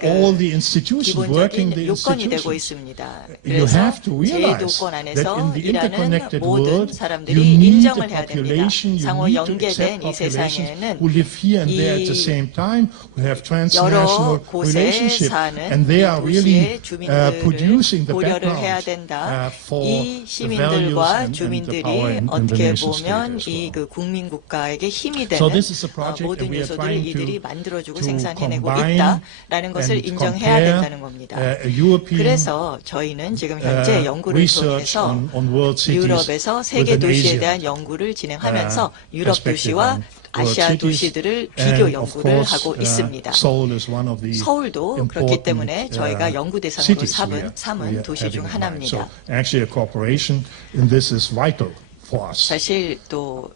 기본적인 요건이 되고 있습니다. 그래서 제도권 안에서 일하는 모든 사람들이 인정을 해야 됩니다. 상호 연계된 이 세상에는 이 여러 곳에 사는 이 도시의 주민들을 고려를 해야 된다. 이 시민들과 주민들이 어떻게 보면 이 국민 국가에게 힘이 되는 모든 요소들을 이들이 만들어주고 생산해내고 있다라는 것을 인정해야 된다는 겁니다. 그래서 저희는 지금 현재 연구를 통해서 유럽에서 세계 도시에 대한 연구를 진행하면서 유럽 도시와 아시아 도시들을 비교 연구를 하고 있습니다. 서울도 그렇기 때문에 저희가 연구 대상으로 삼은 도시 중 하나입니다. 사실 또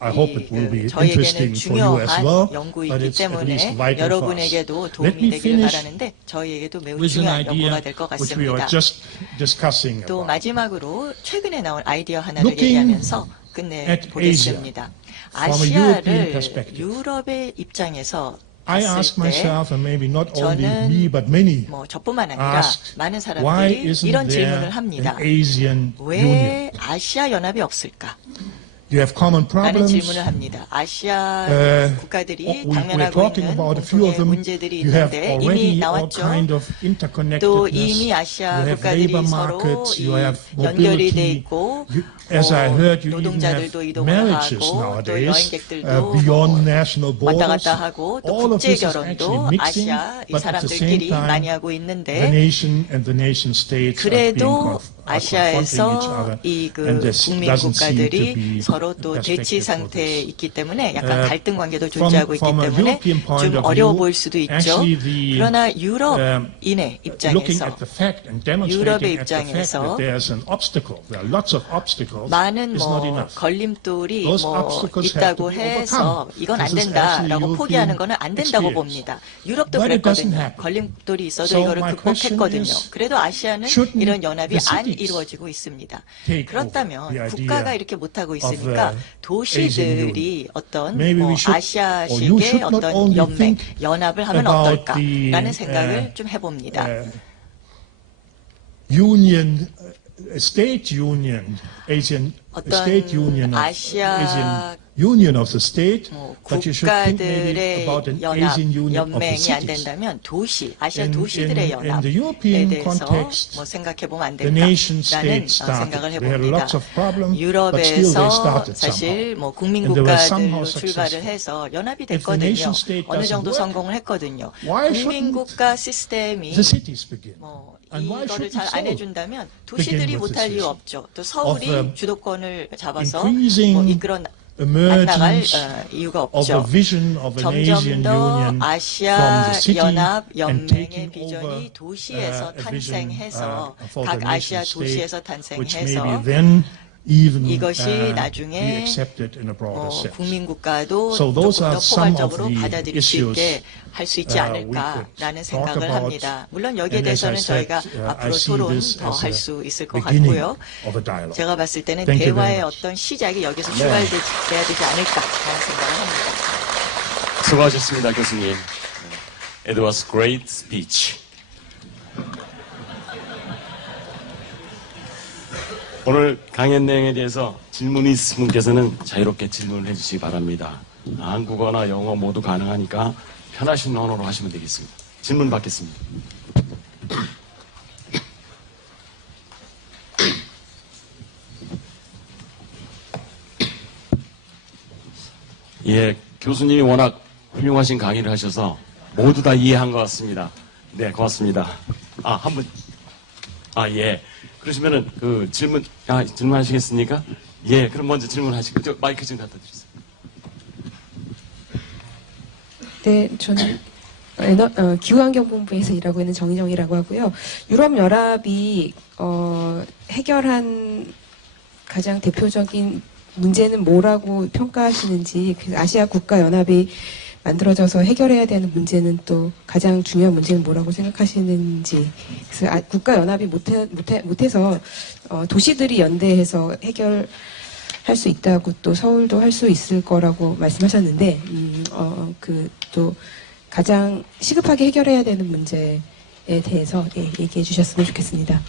저희에게는 중요한 연구이기 때문에 여러분에게도 도움이 되기를 바라는데 저희에게도 매우 중요한 연구가 될 것 같습니다. 또 마지막으로 최근에 나온 아이디어 하나를 얘기하면서 끝내보겠습니다. 아시아를 유럽의 입장에서 봤을 때 저는 뭐 저뿐만 아니라 많은 사람들이 이런 질문을 합니다. 왜 아시아 연합이 없을까? 라는 질문을 합니다. 아시아 국가들이 당면하고 있는 공통의 문제들이 있는데 이미 나왔죠. 또 이미 아시아 국가들이 서로 연결이 돼 있고 노동자들도 이동을 하고 또 여행객들도 왔다 갔다 하고 또 국제 결혼도 아시아 이 사람들끼리 많이 하고 있는데 그래도 아시아에서 이 국민 국가들이 서로 또 대치 상태에 있기 때문에 약간 갈등 관계도 존재하고 있기 때문에 좀 어려워 보일 수도 있죠. 그러나 유럽인의 입장에서, 유럽의 입장에서 많은 걸림돌이 있다고 해서 이건 안 된다라고 포기하는 거는 안 된다고 봅니다. 유럽도 그랬거든요. 걸림돌이 있어도 이거를 극복했거든요. 그래도 아시아는 이런 연합이 안 이루어지고 있습니다. 그렇다면 국가가 이렇게 못하고 있으니까 도시들이 어떤 아시아식의 어떤 연맹, 연합을 하면 어떨까라는 생각을 좀 해봅니다. State union, Asian 어떤 state union of 아시아 Asian union of the state, but you should think maybe 국가들의 about an 연합, Asian union of the 연맹이 안 cities. 된다면 도시, 아시아 도시들의 in 연합에 the European 대해서 context, 생각해보면 안 the nation 된다라는 states started. 생각을 They had 해봅니다. lots of problems, but still they 유럽에서 started 사실 somehow. 국민 And they were 국가들로 somehow 출발을 successful. 해서 연합이 If the nation 됐거든요. state 어느 doesn't 정도 work, 성공을 했거든요. why 국민 shouldn't 국가 시스템이 the cities begin? And why 이거를 shouldn't 잘 안 Seoul 해준다면 도시들이 begin with 못할 the 이유 system 없죠. 또 서울이 of 주도권을 잡아서 increasing 이끌어 나갈 emergence 이유가 of a 없죠. vision of an 점점 Asian 더 union from 아시아 the city 연합 and 연맹의 taking 비전이 over 도시에서 a vision 탄생해서 for 각 the 아시아 nation 도시에서 state, which 탄생해서 maybe then even 이것이 be 나중에 accepted in a broader sense. 국민 국가도 So 조금 those 더 are some of 포괄적으로 the 받아들일 수 issues 있게 할 수 있지 we 않을까라는 could 생각을 talk about. 합니다. 물론 여기에 And as I 대해서는 said, 저희가 I 앞으로 see 토론 this 더 as 할 a 수 있을 것 beginning 같고요. of a dialogue. 제가 봤을 때는 Thank you very 대화의 much. 어떤 시작이 여기서 출발돼야 되지 않을까라는 생각을 합니다. 수고하셨습니다, 교수님. It was great speech. 오늘 강연 내용에 대해서 질문이 있으신 분께서는 자유롭게 질문을 해주시기 바랍니다. 한국어나 영어 모두 가능하니까 편하신 언어로 하시면 되겠습니다. 질문 받겠습니다. 예, 교수님이 워낙 훌륭하신 강의를 하셔서 모두 다 이해한 것 같습니다. 네, 고맙습니다. 한 분. 예. 그러시면은 질문하시겠습니까? 예, 그럼 먼저 질문하시고 저 마이크 좀 갖다 주세요. 네, 저는 기후환경본부에서 일하고 있는 정희정이라고 하고요. 유럽연합이 해결한 가장 대표적인 문제는 뭐라고 평가하시는지, 아시아 국가연합이 만들어져서 해결해야 되는 문제는 또 가장 중요한 문제는 뭐라고 생각하시는지. 그래서 국가연합이 못해서 도시들이 연대해서 해결할 수 있다고, 또 서울도 할 수 있을 거라고 말씀하셨는데, 또 가장 시급하게 해결해야 되는 문제에 대해서 얘기해 주셨으면 좋겠습니다.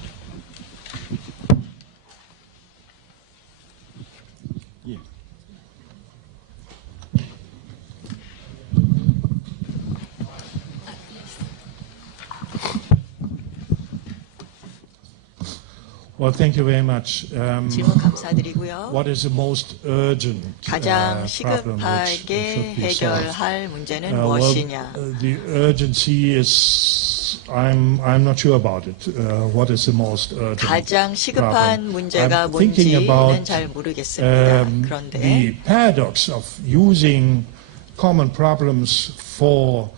Well, thank you very much. 질문 감사드리고요. What is the most urgent 가장 problem which 시급하게 should be solved? 해결할 문제는 Well, 무엇이냐? the urgency is, I'm not sure about it. What is the most urgent 가장 시급한 problem? 문제가 I'm thinking about 뭔지는 잘 모르겠습니다. 그런데 the paradox of using common problems for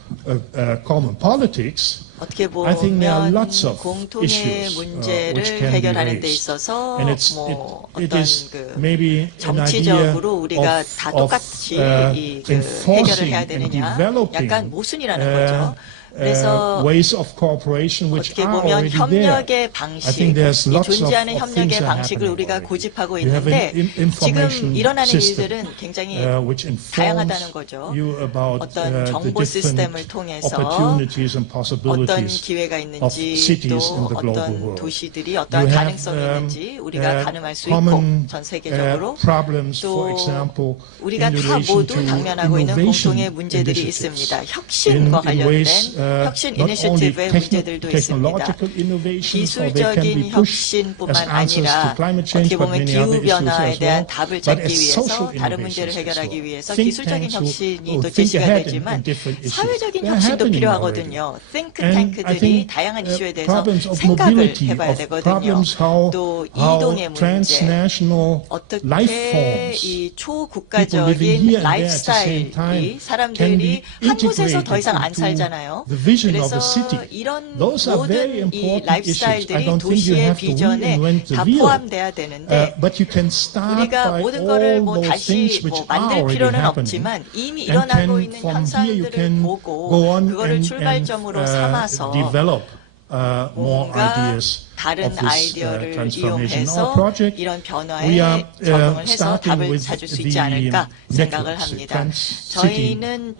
common politics. 어떻게 I think there are 보면 lots of 공통의 issues 문제를 which can be 해결하는 데 raised. 있어서 And 어떤 it is maybe an idea 정치적으로 우리가 of, 다 똑같이 해결을 enforcing 해야 and 되느냐, developing 약간 모순이라는 거죠. 그래서 ways of cooperation which 어떻게 are 보면 already there. 협력의 I 방식, think there's 이 lots 존재하는 of 협력의 things that are 방식을 happening 우리가 already. 고집하고 You have 있는데 an information 지금 일어나는 system, 일들은 굉장히 which informs 다양하다는 거죠. you about 어떤 the 정보 different 시스템을 통해서 opportunities and 어떤 possibilities 기회가 of 있는지 cities in 또 the global 어떤 world. 도시들이 You 어떠한 have, 가능성이 있는지 우리가 가늠할 수 있고 common 전 세계적으로 problems, for 또 example, 우리가 in 다 relation 모두 to 당면하고 있는 innovation 공통의 문제들이 initiatives. 있습니다. 혁신과 in 관련된 ways, 혁신 not only 이니셔티브의 문제들도 있습니다. technological innovations, or they can 기술적인 be pushed 혁신뿐만 as answers to 아니라 climate change, 어떻게 but 보면 many other 기후 issues 변화에 as 대한 well. 답을 But 찾기 as 위해서 social 다른 문제를 innovations as 해결하기 well. 위해서 Think 기술적인 tanks 혁신이 who 또 think 제시가 ahead in 되지만 different issues. 사회적인 They're 혁신도 happening 필요하거든요. already. think And I tank들이 think 다양한 이슈에 대해서 problems of 생각을 mobility, 해봐야 of 되거든요. problems how 또 이동의 문제, transnational life 어떻게 forms, 이 people living 초국가적인 here and there at the same 라이프스타일이 time can 사람들이 be 한 곳에서 더 integrated 이상 안 into 살잖아요. the vision of 그래서 the city. 이런 Those are very 모든 이 important issues. I 라이프스타일들이 don't think you 도시의 have to 비전에 reinvent the 다 wheel. 포함돼야 되는데 But you can start 우리가 by 모든 거를 all 뭐 those 다시 things which 뭐 are 만들 already 필요는 happening. 없지만 이미 And 일어나고 can, 있는 from here you 현상들을 can 보고 go on 그거를 and 출발점으로 삼아서 develop more 뭔가 ideas 다른 of this 아이디어를 transformation. Our 이용해서 project, 이런 we 변화에 are 적응을 해서 starting 답을 with 찾을 수 the 있지 않을까 생각을 networks, 합니다. trans-city 저희는 networks,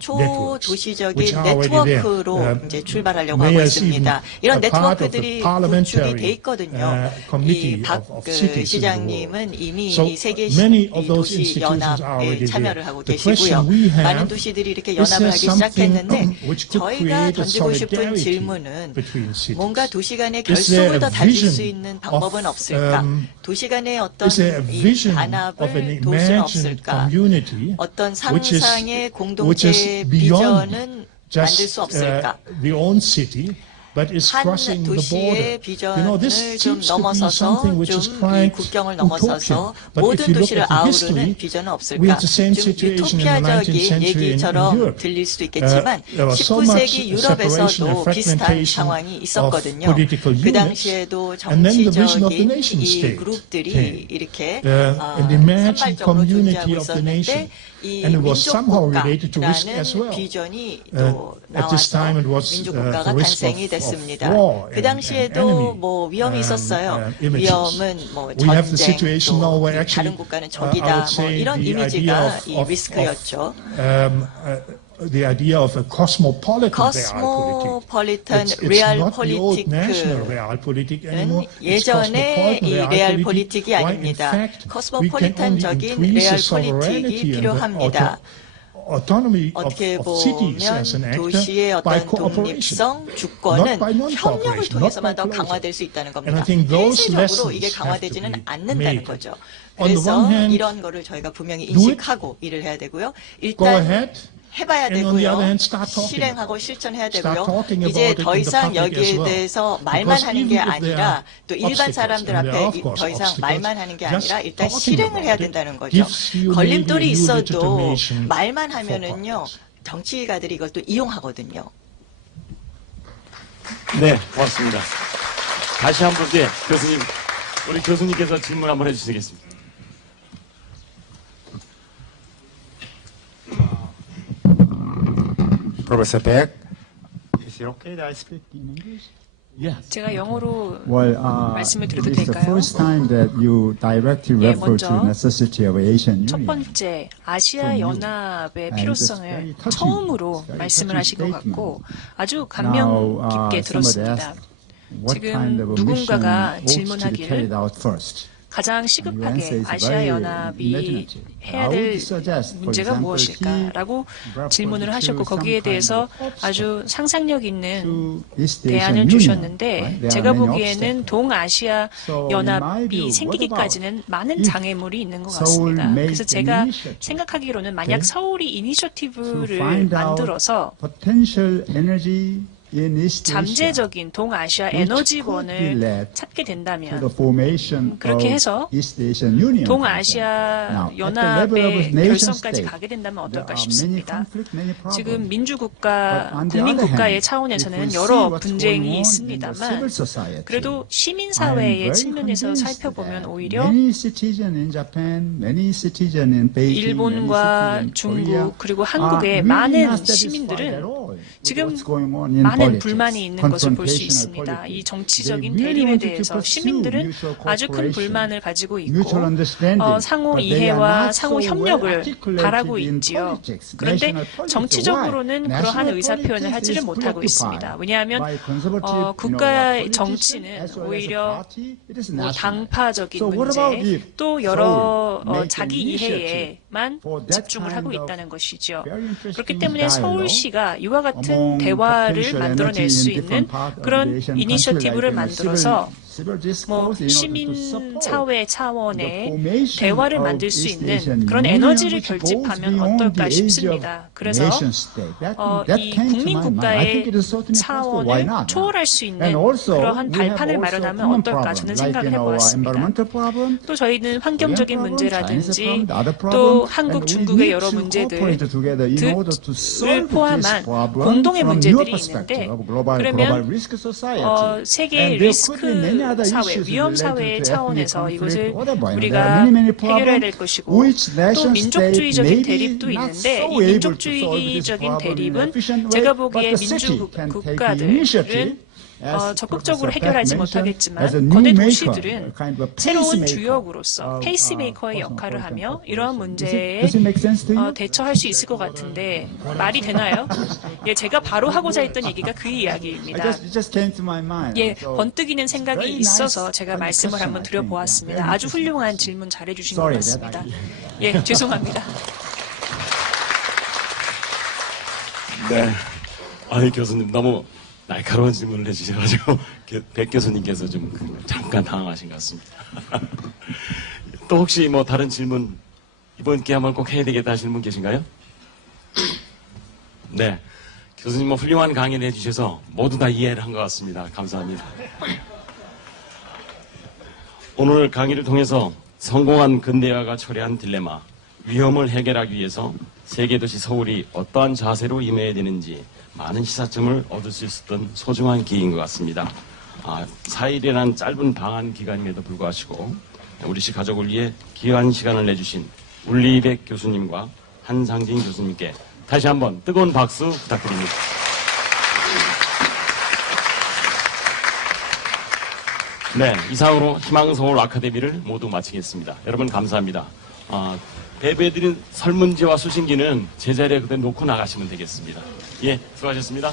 초도시적인 which are already there. 네트워크로 이제 출발하려고 may 하고 as even 있습니다. 이런 a part of the 네트워크들이 구축이 parliamentary, 돼 있거든요. committee 박 of cities in the 시장님은 이미 So 이 세계 many of 이 those 도시 institutions are 연합에 already 참여를 there. 하고 The 계시고요. question we have, 많은 도시들이 이렇게 is 연합을 there 하기 something 시작했는데 which could 저희가 create a 던지고 싶은 solidarity 질문은 between cities? 뭔가 도시 간의 Is there 결속을 a 더 다질 수 vision 있는 방법은 of, 없을까? 도시 간의 어떤 Is there a 이 vision of an 단합을 도울 수는 imagined 없을까? community 어떤 which is 상상의 공동체 beyond 비전은 만들 just 수 없을까? the own city, but is 한 crossing the border? 도시의 this 비전을 좀 seems to be 넘어서서 something which is 좀 이 quite 국경을 utopian. 넘어서서 But if 모든 you look 도시를 at the 아우르는 history, 비전은 we 없을까? had the same 좀 situation in the 19th 유토피아적인 century in 얘기처럼 Europe. 들릴 수도 있겠지만 There was so much 19세기 separation and 유럽에서도 비슷한 fragmentation 상황이 of 있었거든요. political 그 units. 당시에도 And then the vision of the 정치적인 nation 이 state 그룹들이 came. 이렇게 An imagined 산발적으로 community 존재하고 of the 있었는데 nation. 이 And it was somehow related to risk as 민족국가라는 well. 비전이 또 At this 나와서 time it was 민족국가가 the risk 탄생이 of 됐습니다. war 그 and 당시에도 enemy 뭐 위험이 있었어요. images. 위험은 뭐 We have the 전쟁, situation now 또 where actually, 다른 국가는 I 적이다, would 뭐 say 이런 the idea 이미지가 이 of 리스크였죠. the idea of a cosmopolitan Cosmopolitan realpolitik. It's real not the old politic national realpolitik anymore. It's 예전에 이 cosmopolitan 레알 realpolitik. 폴리틱이 Why, in 아닙니다. fact, we can only 코스모폴리탄적인 increase 레알 the sovereignty 폴리틱이 and the 필요합니다. autonomy 어떻게 of cities 보면 as an actor 도시의 by 어떤 cooperation. 독립성, 주권은 Not by non-cooperation, 협력을 통해서만 not 더 by closure. 강화될 수 있다는 And I 겁니다. think those 폐쇄적으로 lessons 이게 have to 강화되지는 be 않는다는 made. 거죠. On the 그래서 one hand, 이런 거를 저희가 분명히 do it. 인식하고 일을 해야 되고요. Go 일단 ahead. 해봐야 And on the other 되고요. hand, start talking 실행하고 about it. 실천해야 Start 되고요. talking 이제 about it 더 in the 이상 public as 여기에 well. 대해서 말만 Because 하는 even 게 if there 아니라 are 또 일반 obstacles, 사람들 and there are 앞에 of course 더 이상 obstacles, 말만 하는 게 just 아니라 일단 talking 실행을 해야 about it 된다는 거죠. gives you 걸림돌이 maybe a new 있어도 legitimation 말만 for 하면은요. politics. 정치가들이 이걸 또 이용하거든요. 네, 고맙습니다. 다시 한 분, 예, 교수님, 우리 교수님께서 질문 한번 해주시겠습니다. Professor Beck, is it okay that I speak in English? 제가 영어로 Well, 말씀을 드려도 it's the 될까요? first time that you directly 예, refer to 먼저 necessity of Asian 첫 Union. 번째 아시아 연합의 필요성을 처음으로 말씀을 하신 것 같고 아주 감명 깊게 들었습니다. What kind of a 누군가가 mission ought to be 질문하기를 carried out first? 가장 시급하게 아시아 연합이 해야 될 문제가 무엇일까라고 질문을 하셨고 거기에 대해서 아주 상상력 있는 대안을 주셨는데 제가 보기에는 동아시아 연합이 생기기까지는 많은 장애물이 있는 것 같습니다. 그래서 제가 생각하기로는 만약 서울이 이니셔티브를 만들어서 잠재적인 동아시아 에너지원을 찾게 된다면 그렇게 해서 동아시아 연합의 결성까지 가게 된다면 어떨까 싶습니다. 지금 민주국가, 국민국가의 차원에서는 여러 분쟁이 있습니다만 그래도 시민사회의 측면에서 살펴보면 오히려 일본과 중국 그리고 한국의 많은 시민들은 지금 많은 불만이 있는 것을 볼 수 있습니다. 이 정치적인 대립에 대해서 시민들은 아주 큰 불만을 가지고 있고 상호 이해와 상호 협력을 바라고 있지요. 그런데 정치적으로는 그러한 의사표현을 하지를 못하고 있습니다. 왜냐하면 국가의 정치는 오히려 당파적인 문제 또 여러 자기 이해에만 집중을 하고 있다는 것이죠. 그렇기 때문에 서울시가 이와 같은 같은 대화를 만들어낼 수 있는 그런 이니셔티브를 만들어서 뭐 시민사회 차원의 대화를 만들 수 있는 그런 에너지를 결집하면 어떨까 싶습니다. 그래서 이 국민국가의 차원을 초월할 수 있는 그러한 발판을 마련하면 어떨까 저는 생각을 해보았습니다. 또 저희는 환경적인 문제라든지 또 한국, 중국의 여러 문제들을 포함한 공동의 문제들이 있는데 그러면 세계의 리스크 사회, 위험 사회의 차원에서 이것을 우리가 해결해야 될 것이고 또 민족주의적인 대립도 있는데 이 민족주의적인 대립은 제가 보기에 민주 국가들은 적극적으로 해결하지 못하겠지만 거대 도시들은 새로운 주역으로서 페이스메이커의 역할을 하며 이러한 문제에 대처할 수 있을 것 같은데 말이 되나요? 예, 제가 바로 하고자 했던 얘기가 그 이야기입니다. 예, 번뜩이는 생각이 있어서 제가 말씀을 한번 드려보았습니다. 아주 훌륭한 질문 잘해주신 것 같습니다. 예, 죄송합니다. 네. 아니, 교수님 너무 날카로운 질문을 해주셔가지고 백 교수님께서 좀 잠깐 당황하신 것 같습니다. 또 혹시 뭐 다른 질문 이번 기회 한번 꼭 해야 되겠다 하시는 분 계신가요? 네. 교수님 뭐 훌륭한 강의를 해주셔서 모두 다 이해를 한 것 같습니다. 감사합니다. 오늘 강의를 통해서 성공한 근대화가 초래한 딜레마, 위험을 해결하기 위해서 세계도시 서울이 어떠한 자세로 임해야 되는지 많은 시사점을 얻을 수 있었던 소중한 기회인 것 같습니다. 4일이라는 짧은 방한 기간임에도 불구하고 우리 시 가족을 위해 귀한 시간을 내주신 울리백 교수님과 한상진 교수님께 다시 한번 뜨거운 박수 부탁드립니다. 네, 이상으로 희망서울 아카데미를 모두 마치겠습니다. 여러분 감사합니다. 배부해드린 설문지와 수신기는 제자리에 그대로 놓고 나가시면 되겠습니다. 예, 수고하셨습니다.